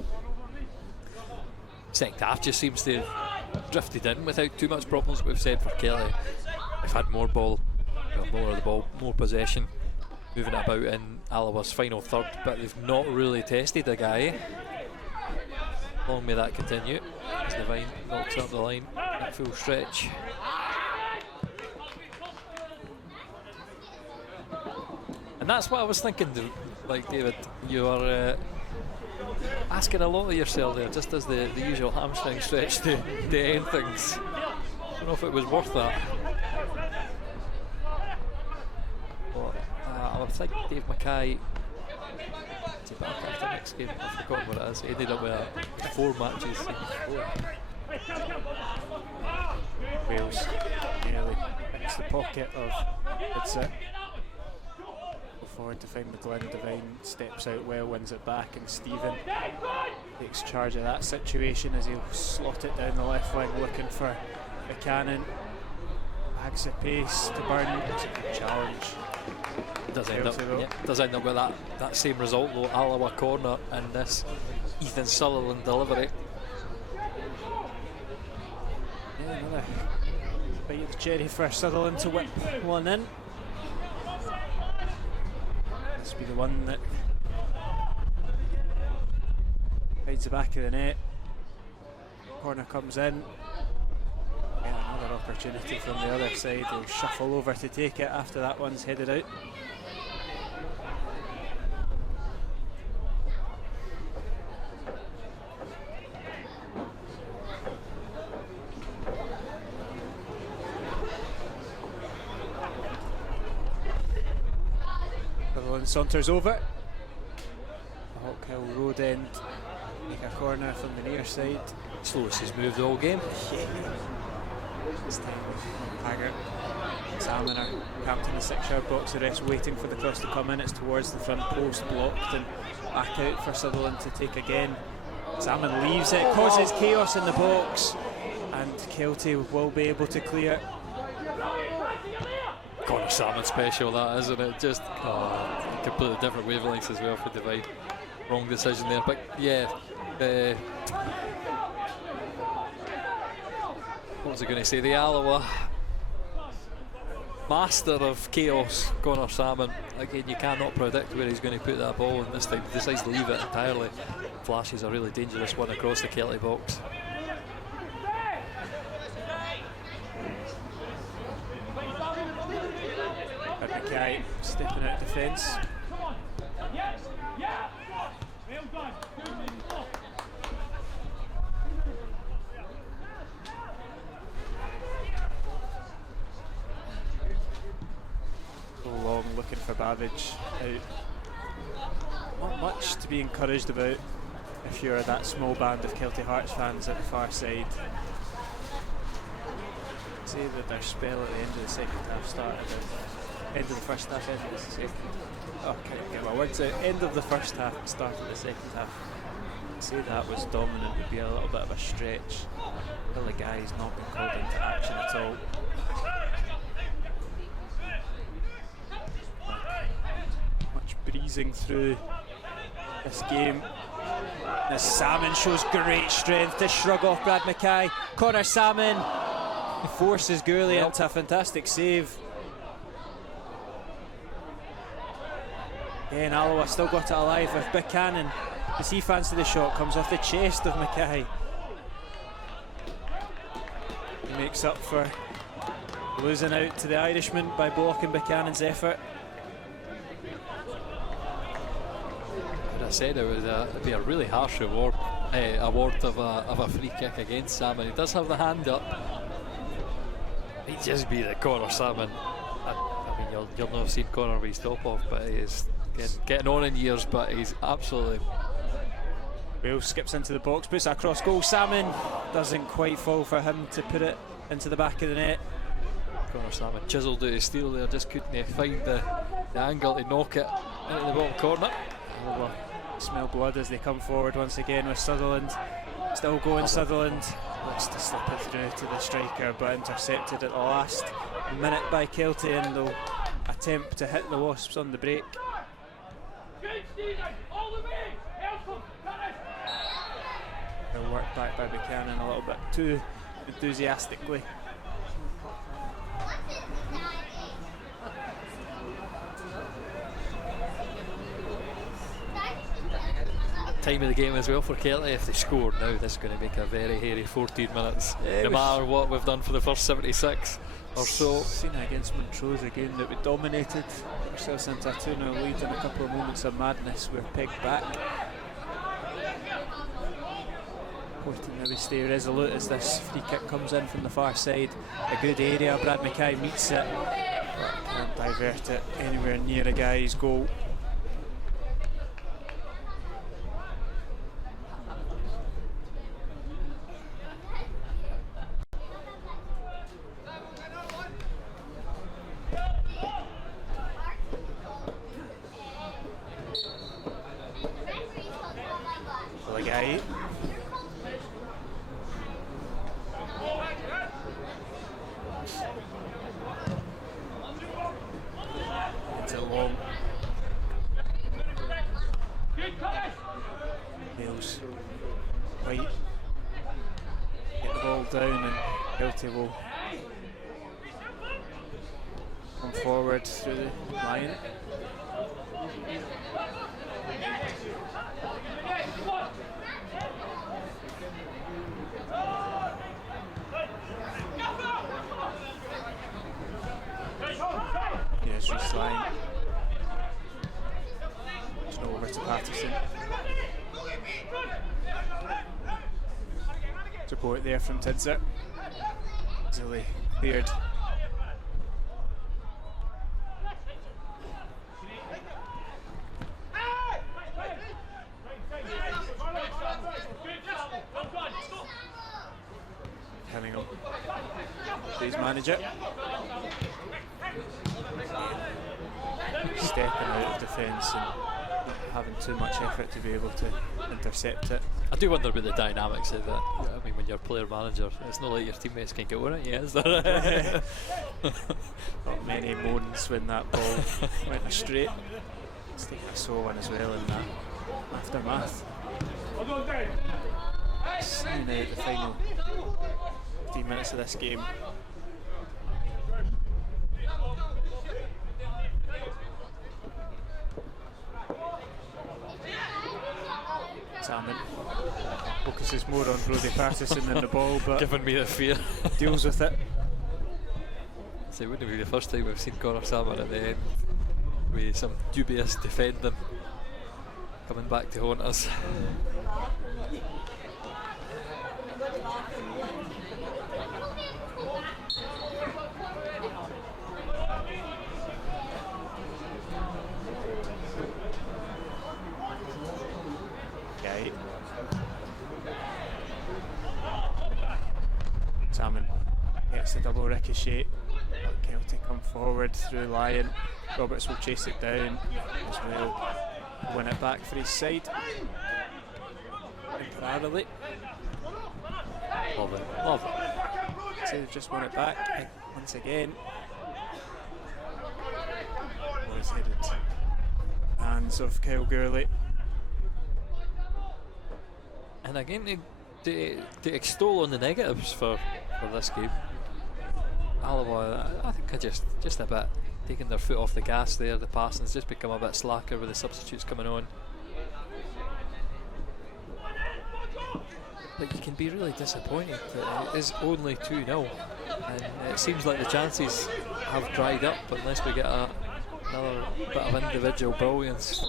Second half just seems to have drifted in without too much problems. We've said for Kelly, they've had more ball, more of the ball, more possession, moving it about in Alloa's final third, but they've not really tested the guy. Long may that continue as Devine knocks up the line at full stretch. And that's what I was thinking, like David, you are asking a lot of yourself there, just as the usual hamstring stretch to end things. I don't know if it was worth that. But I would think Dave Mackay is back after next game. I've forgotten what it is. He ended up with 4 matches. Wales nearly picks the pocket of Hudson. Forward to find McGlynn. Devine steps out well, wins it back, and Stephen takes charge of that situation as he'll slot it down the left wing looking for Buchanan. Bags the pace to Burn. It's a good challenge. Does end up with that same result though. Alloa corner and this Ethan Sutherland delivery. Yeah, another bite of the cherry for Sutherland to whip one in. This will be the one that hides the back of the net. Corner comes in. Yeah, another opportunity from the other side. He'll shuffle over to take it after that one's headed out. Saunters over. Old End make a corner from the near side. Slowest he's moved all game. This time Taggart, Salmon are camped in the 6-yard box of rest, waiting for the cross to come in. It's towards the front post, blocked, and back out for Sutherland to take again. Salmon leaves it, causes chaos in the box, and Kelty will be able to clear. Connor Salmon special, that, isn't it? Just completely different wavelengths as well for Divide. Wrong decision there, but yeah. What was I going to say? The Alloa master of chaos, Connor Salmon. Again, you cannot predict where he's going to put that ball, and this time he decides to leave it entirely. Flashes a really dangerous one across the Kelty box. Mackay stepping out of defence. Long looking for Babbage out. Not much to be encouraged about if you're that small band of Kelty Hearts fans at the far side. Say that their spell at the end of the second half started at end of the first half, end of the second. Oh, can't get my words out. End of the first half, start of the second half. Say that was dominant would be a little bit of a stretch. Billy Guy's not been called into action at all. Much breezing through this game. As Salmon shows great strength to shrug off Brad Mackay. Connor Salmon forces Gourley into a fantastic save. Again, Alloa still got it alive with Buchanan. As he fancies the shot, comes off the chest of Mackay. He makes up for losing out to the Irishman by blocking Buchanan's effort. As I said, it'd be a really harsh award of a free kick against Salmon. He does have the hand up. He'd just be the Connor Salmon. I mean, you'll not have seen Connor with his top off, but he is getting on in years, but he's absolutely... Wales skips into the box, puts that cross goal. Salmon doesn't quite fall for him to put it into the back of the net. Connor Salmon chiseled out his steel there, just couldn't find the angle to knock it into the bottom corner. Alloa smell blood as they come forward once again with Sutherland. Still going, Sutherland looks to slip it through to the striker, but intercepted at the last minute by Kelty, and they'll attempt to hit the Wasps on the break. They'll work back by Buchanan a little bit too enthusiastically. Time of the game as well for Kelty. If they score now, this is going to make a very hairy 14 minutes, no matter what we've done for the first 76 or so. Seen it against Montrose again, that we dominated ourselves into a 2-0 lead in a couple of moments of madness. We're pegged back. Important that we stay resolute as this free kick comes in from the far side. A good area, Brad Mackay meets it, but can't divert it anywhere near a guy's goal. Support there from Tinsett. Easily cleared. His manager. Stepping out of defence and having too much effort to be able to intercept it. I do wonder about the dynamics of that. I mean, when you're player manager, it's not like your teammates can go on it, yeah, is there? Not many moans when that ball went astray. I saw one as well in that aftermath. Seeing out the final 15 minutes of this game. Salmon focuses more on Brodie Patterson than the ball, but Giving me the fear. deals with it. So it wouldn't be the first time we've seen Connor Salmon at the end with some dubious defending coming back to haunt us. Okay. Salmon gets the double ricochet. Kelty come forward through Lyon. Roberts will chase it down as well. Win it back for his side. Temporarily. Love it, love it. So they've just won it back once again. Well headed. Hands of Kyle Gourley. And again, to extol on the negatives for this game, Alloa, I think, are just a bit taking their foot off the gas there. The passing's just become a bit slacker with the substitutes coming on. But you can be really disappointed that it is only 2-0, and it seems like the chances have dried up unless we get another bit of individual brilliance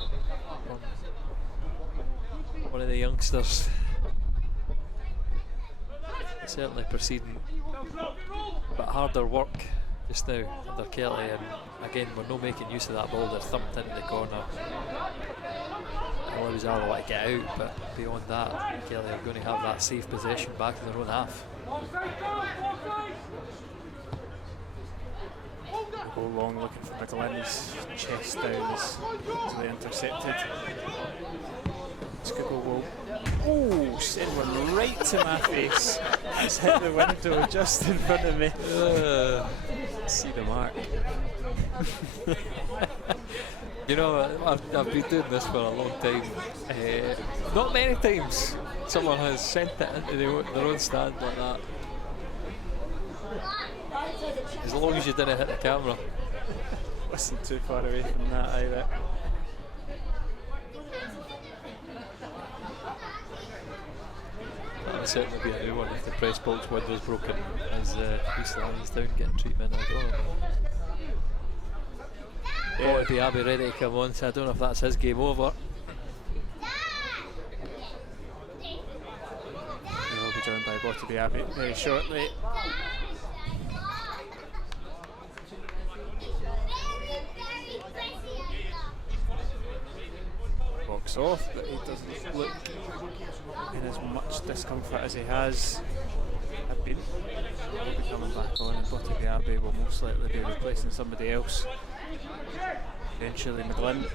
from one of the youngsters. Certainly proceeding a bit harder work just now under Kelly, and again we're not making use of that ball. They're thumped into the corner. Allows Alloa to get out, but beyond that, Kelly are going to have that safe possession back in their own half. Go long looking for McGlynn's chest down as easily intercepted. Skuggo will. Oh, send one right to my face. It's hit the window just in front of me. See the mark. You know, I've been doing this for a long time. Not many times someone has sent it into their own stand like that. As long as you didn't hit the camera. Wasn't too far away from that either. That would certainly be a new one if the press box window's broken as East Lions down getting treatment. I don't know. Yeah. Diaby ready to come on, so I don't know if that's his game over. He'll be joined by Botty Diaby very shortly. Walks off, but he doesn't look in as much discomfort as he has been. He'll be coming back on, and Botty Diaby will most likely be replacing somebody else. Eventually McGlynn.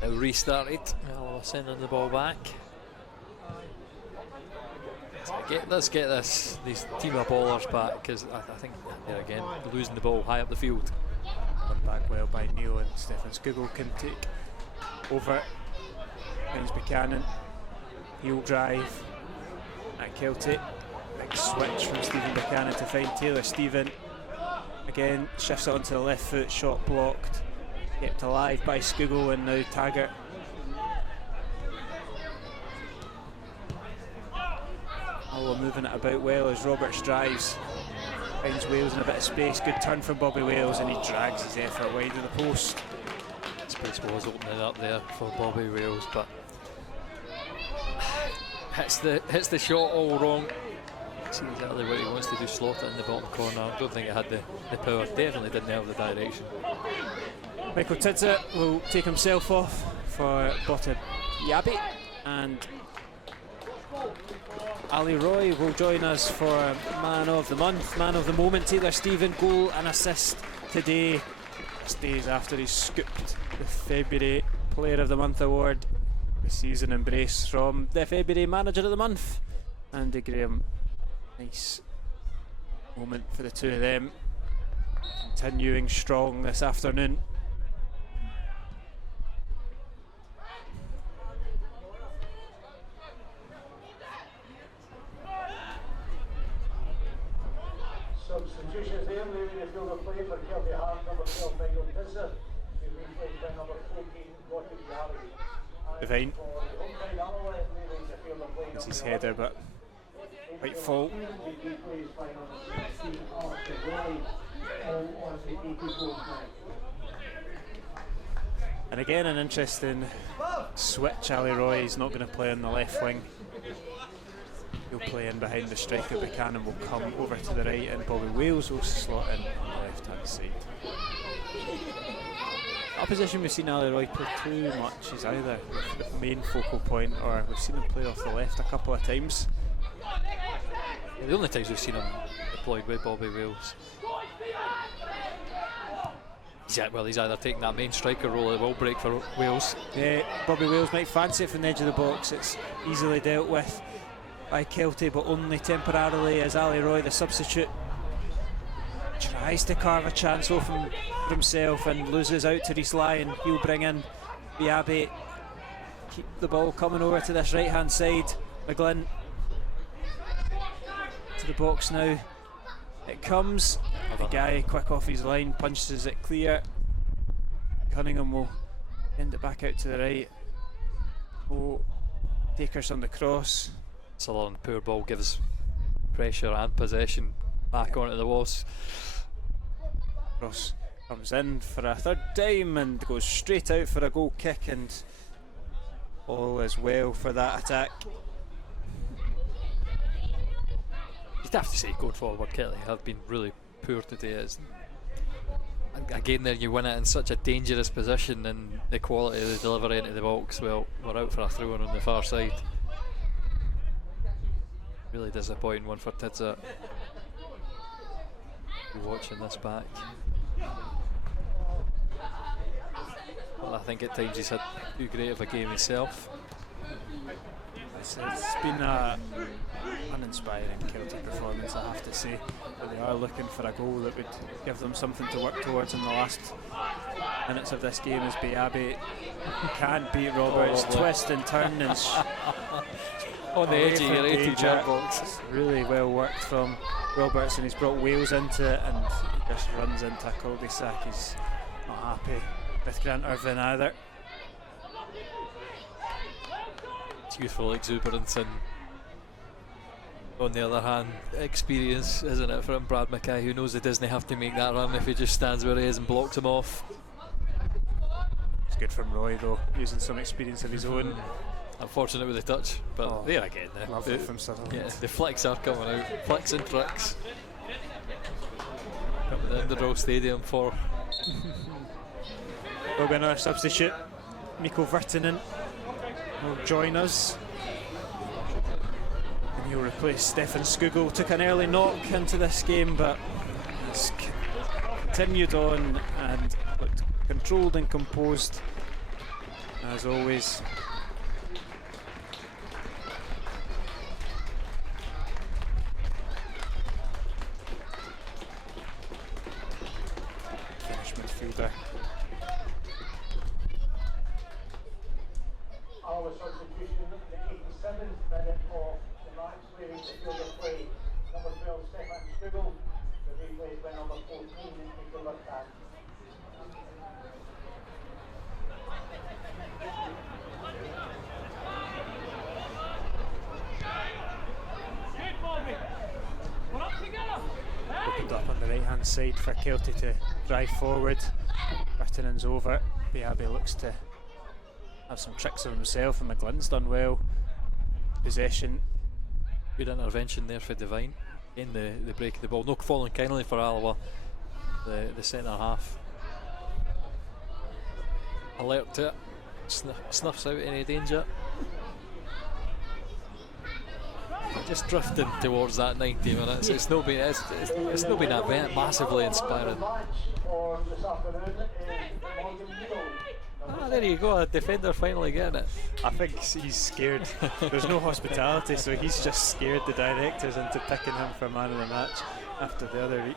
Now restarted. Alloa sending the ball back. Let's get these team of ballers back, because I think they're again losing the ball high up the field. Run back well by Neil, and Stefan Skuggo can take over. James Buchanan. Heel drive at Kelty. Big switch from Stephen Buchanan to find Taylor Stephen. Again, shifts it onto the left foot, shot blocked. Kept alive by Skuggo, and now Taggart. Alloa moving it about well as Roberts drives. Finds Wales in a bit of space. Good turn from Bobby Wales, and he drags his effort wide of the post. Space was opening up there for Bobby Wales, but hits the shot all wrong. See exactly what he wants to do, slot it in the bottom corner. I don't think it had the power, definitely didn't have the direction. Michael Tidser will take himself off for Botta Yabi, and Ali Roy will join us for Man of the Month, Man of the Moment. Taylor Stephen, goal and assist today. 6 days after he scooped the February Player of the Month award. The season embrace from the February Manager of the Month, Andy Graham. Nice moment for the two of them. Continuing strong this afternoon. Substitutions there, leaving the field of play for Kelty Hart, number 12, Michael Tidser. He's replaced by number 14, Botta Yabi. Divine. It's his header, but quite full. And again, an interesting switch. Ali Roy is not going to play on the left wing. He'll play in behind the striker. Buchanan will come over to the right, and Bobby Wales will slot in on the left hand side. Not a position we've seen Ali Roy play too much. He's either the main focal point, or we've seen him play off the left a couple of times. Yeah, the only times we've seen him deployed with Bobby Wales. He's either taking that main striker role, it will break for Wales. Yeah, Bobby Wales might fancy it from the edge of the box. It's easily dealt with by Kelty, but only temporarily, as Ali Roy, the substitute, tries to carve a chance for himself and loses out to Rhys Lyon. He'll bring in Biabi. Keep the ball coming over to this right hand side. McGlynn to the box now. It comes. The guy quick off his line, punches it clear. Cunningham will end it back out to the right. Oh, Takers on the cross. Sutherland, poor ball, gives pressure and possession back onto the Wasps. Cross comes in for a third time and goes straight out for a goal kick, and all is well for that attack. You'd have to say, going forward, Kelty have been really poor today. Again, there you win it in such a dangerous position, and the quality of the delivery into the box, well, we're out for a throw-in on the far side. Really disappointing one for Tidser. Watching this back, well, I think at times he's had too great of a game himself. It's been an uninspiring Kelty performance, I have to say. But they are looking for a goal that would give them something to work towards in the last minutes of this game, as Biabi can't beat Roberts. Twist and turn and on the edge of your 80 yard box. It's really well worked from Roberts, and he's brought Wales into it, and he just runs into a cul-de-sac. He's not happy with Grant Irvine either. It's youthful exuberance, and on the other hand, experience, isn't it, from Brad Mackay, who knows he doesn't have to make that run if he just stands where he is and blocks him off. It's good from Roy though, using some experience of his own. Unfortunate with the touch, but there again, lovely from Sutherland. Yeah, the flicks are coming out, flicks and tricks. Up at the Underdog Stadium for. Will be another substitute. Mikko Virtanen will join us, and he'll replace Stefan Skugel. Took an early knock into this game, but has continued on and looked controlled and composed as always. Finnish midfielder. Our substitution, the 87th minute of the match, leaving the field of play, number 12, Stefan Skugel, to be replaced by number 14, Mikko Virtanen. Opened up on the right hand side for Kelty to drive forward. Virtanen's over. Biabi looks to have some tricks of himself, and McGlynn's done well. Possession. Good intervention there for Divine in the break of the ball. No falling kindly for Alloa, the centre half. alert to it. Snuffs out any danger. Just drifting towards that 90 minutes. It's not been that massively inspiring. There you go, a defender finally getting it. I think he's scared. There's no hospitality, so he's just scared the directors into picking him for man of the match after the other week.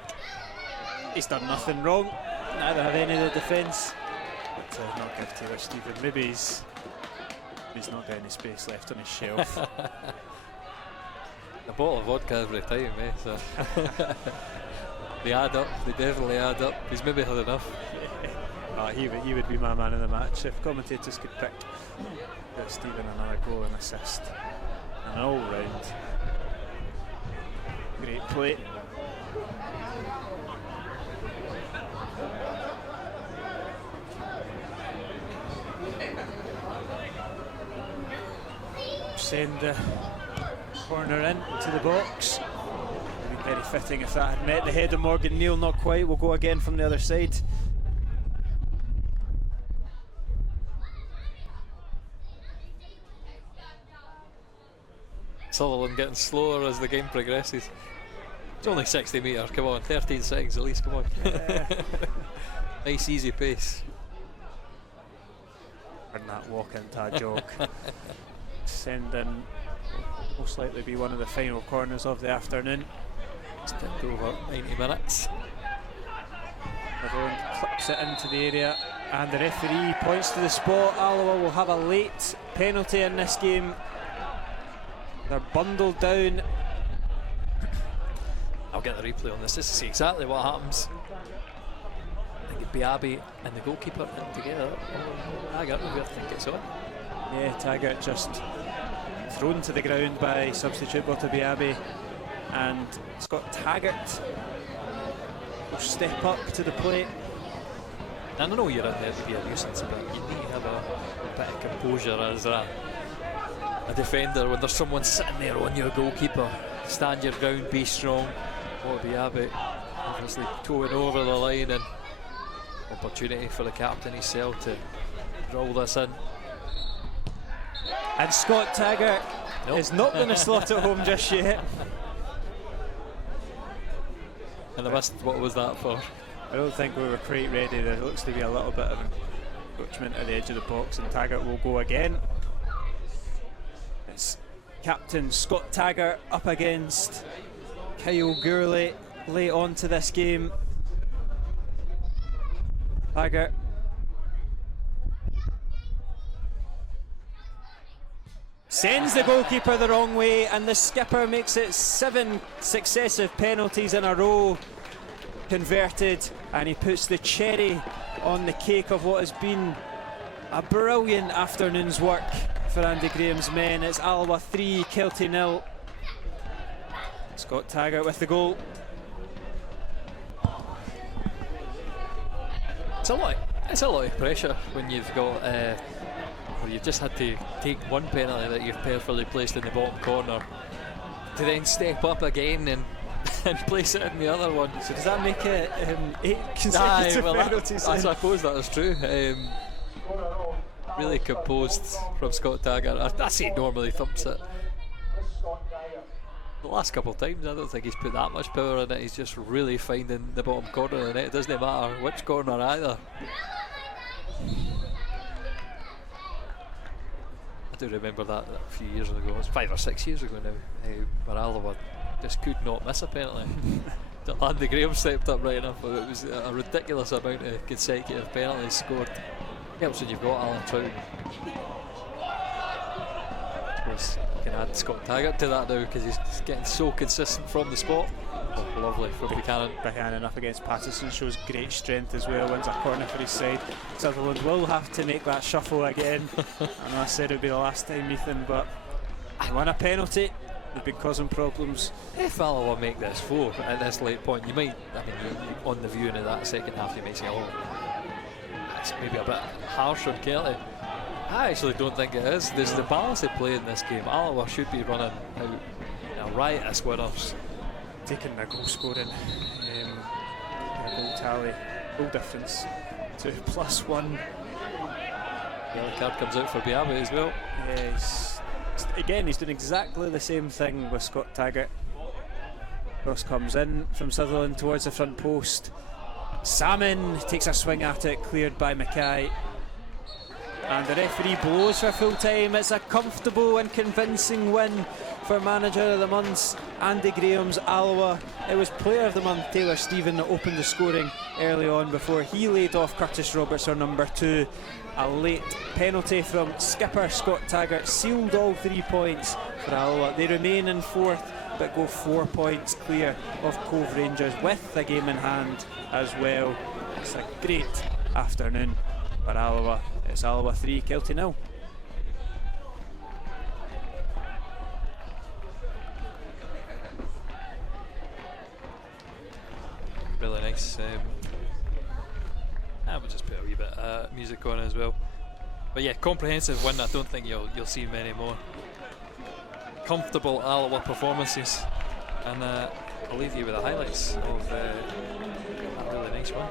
He's done nothing wrong, neither have any of the defence. But not give Taylor Stephen. Maybe he's not got any space left on his shelf. A bottle of vodka every time, eh? So they add up, they definitely add up. He's maybe had enough. He would be my man of the match if commentators could pick Stephen another goal and assist. An all round great play. Send the corner in to the box. Would be very fitting if that had met the head of Morgan Neal. Not quite. We'll go again from the other side. Sutherland getting slower as the game progresses. It's only 60 metres, come on, 13 seconds at least, come on. Nice easy pace. And that walk into a jog. Send in, most likely be one of the final corners of the afternoon. It's ticked over 90 minutes. Everyone clips it into the area and the referee points to the spot. Alloa will have a late penalty in this game. They're bundled down. I'll get the replay on this just to see exactly what happens. I think Biabi and the goalkeeper in together. Taggart, I think it's on. Yeah, Taggart just thrown to the ground by substitute Botta Biabi, and Scott Taggart will step up to the plate. And I know you're in there to be a nuisance, but you need to have a bit of composure as a defender when there's someone sitting there on your goalkeeper. Stand your ground, be strong. Botta Biabi obviously towing over the line, and opportunity for the captain himself to roll this in. And Scott Taggart is not going to slot it home just yet. And I missed, what was that for? I don't think we were quite ready. There looks to be a little bit of encroachment at the edge of the box, and Taggart will go again. It's Captain Scott Taggart up against Kyle Gourlay late on to this game. Taggart sends the goalkeeper the wrong way, and the skipper makes it 7 successive penalties in a row converted, and he puts the cherry on the cake of what has been a brilliant afternoon's work for Andy Graham's men. It's Alloa 3, Kelty 0. Scott Taggart with the goal. It's a lot of pressure when you've got where you've just had to take one penalty that you've perfectly placed in the bottom corner to then step up again and place it in the other one. So does that make it 8 consecutive penalties? I suppose that is true. Really composed from Scott Taggart. I say normally thumps it. The last couple of times I don't think he's put that much power in it. He's just really finding the bottom corner of the net. It doesn't matter which corner either. I do remember that a few years ago. It was 5 or 6 years ago now, where Alloa just could not miss a penalty. Andy Graham stepped up right enough, but it was a ridiculous amount of consecutive penalties scored. Helps when you've got Alan Troughton. I suppose you can add Scott Taggart to that now because he's getting so consistent from the spot. Oh, lovely from Buchanan. Buchanan up against Patterson shows great strength as well, wins a corner for his side. Sutherland will have to make that shuffle again. I know I said it would be the last time, Ethan, but they won a penalty. They've been causing problems. If Alloa make this 4 at this late point, you might, on the viewing of that second half, you might say, oh, it's maybe a bit harsh on Kelty. I actually don't think it is. There's the balance of play in this game. Alloa should be running out riotous winners. Taking their goal scoring, their goal tally, goal difference to +1. The other card comes out for Biabe as well. Yeah, he's doing exactly the same thing with Scott Taggart. Cross comes in from Sutherland towards the front post. Salmon takes a swing at it, cleared by Mackay. And the referee blows for full time. It's a comfortable and convincing win for Manager of the Month, Andy Graham's Alloa. It was Player of the Month, Taylor Stephen, that opened the scoring early on before he laid off Curtis Roberts on number 2. A late penalty from skipper Scott Taggart sealed all 3 points for Alloa. They remain in 4th but go 4 points clear of Cove Rangers with the game in hand as well. It's a great afternoon for Alloa. It's Alloa 3, Kelty 0. Really nice. I would just put a wee bit of music on as well. But yeah, comprehensive win. I don't think you'll see many more. Comfortable Alloa performances, and I'll leave you with the highlights of a really nice one.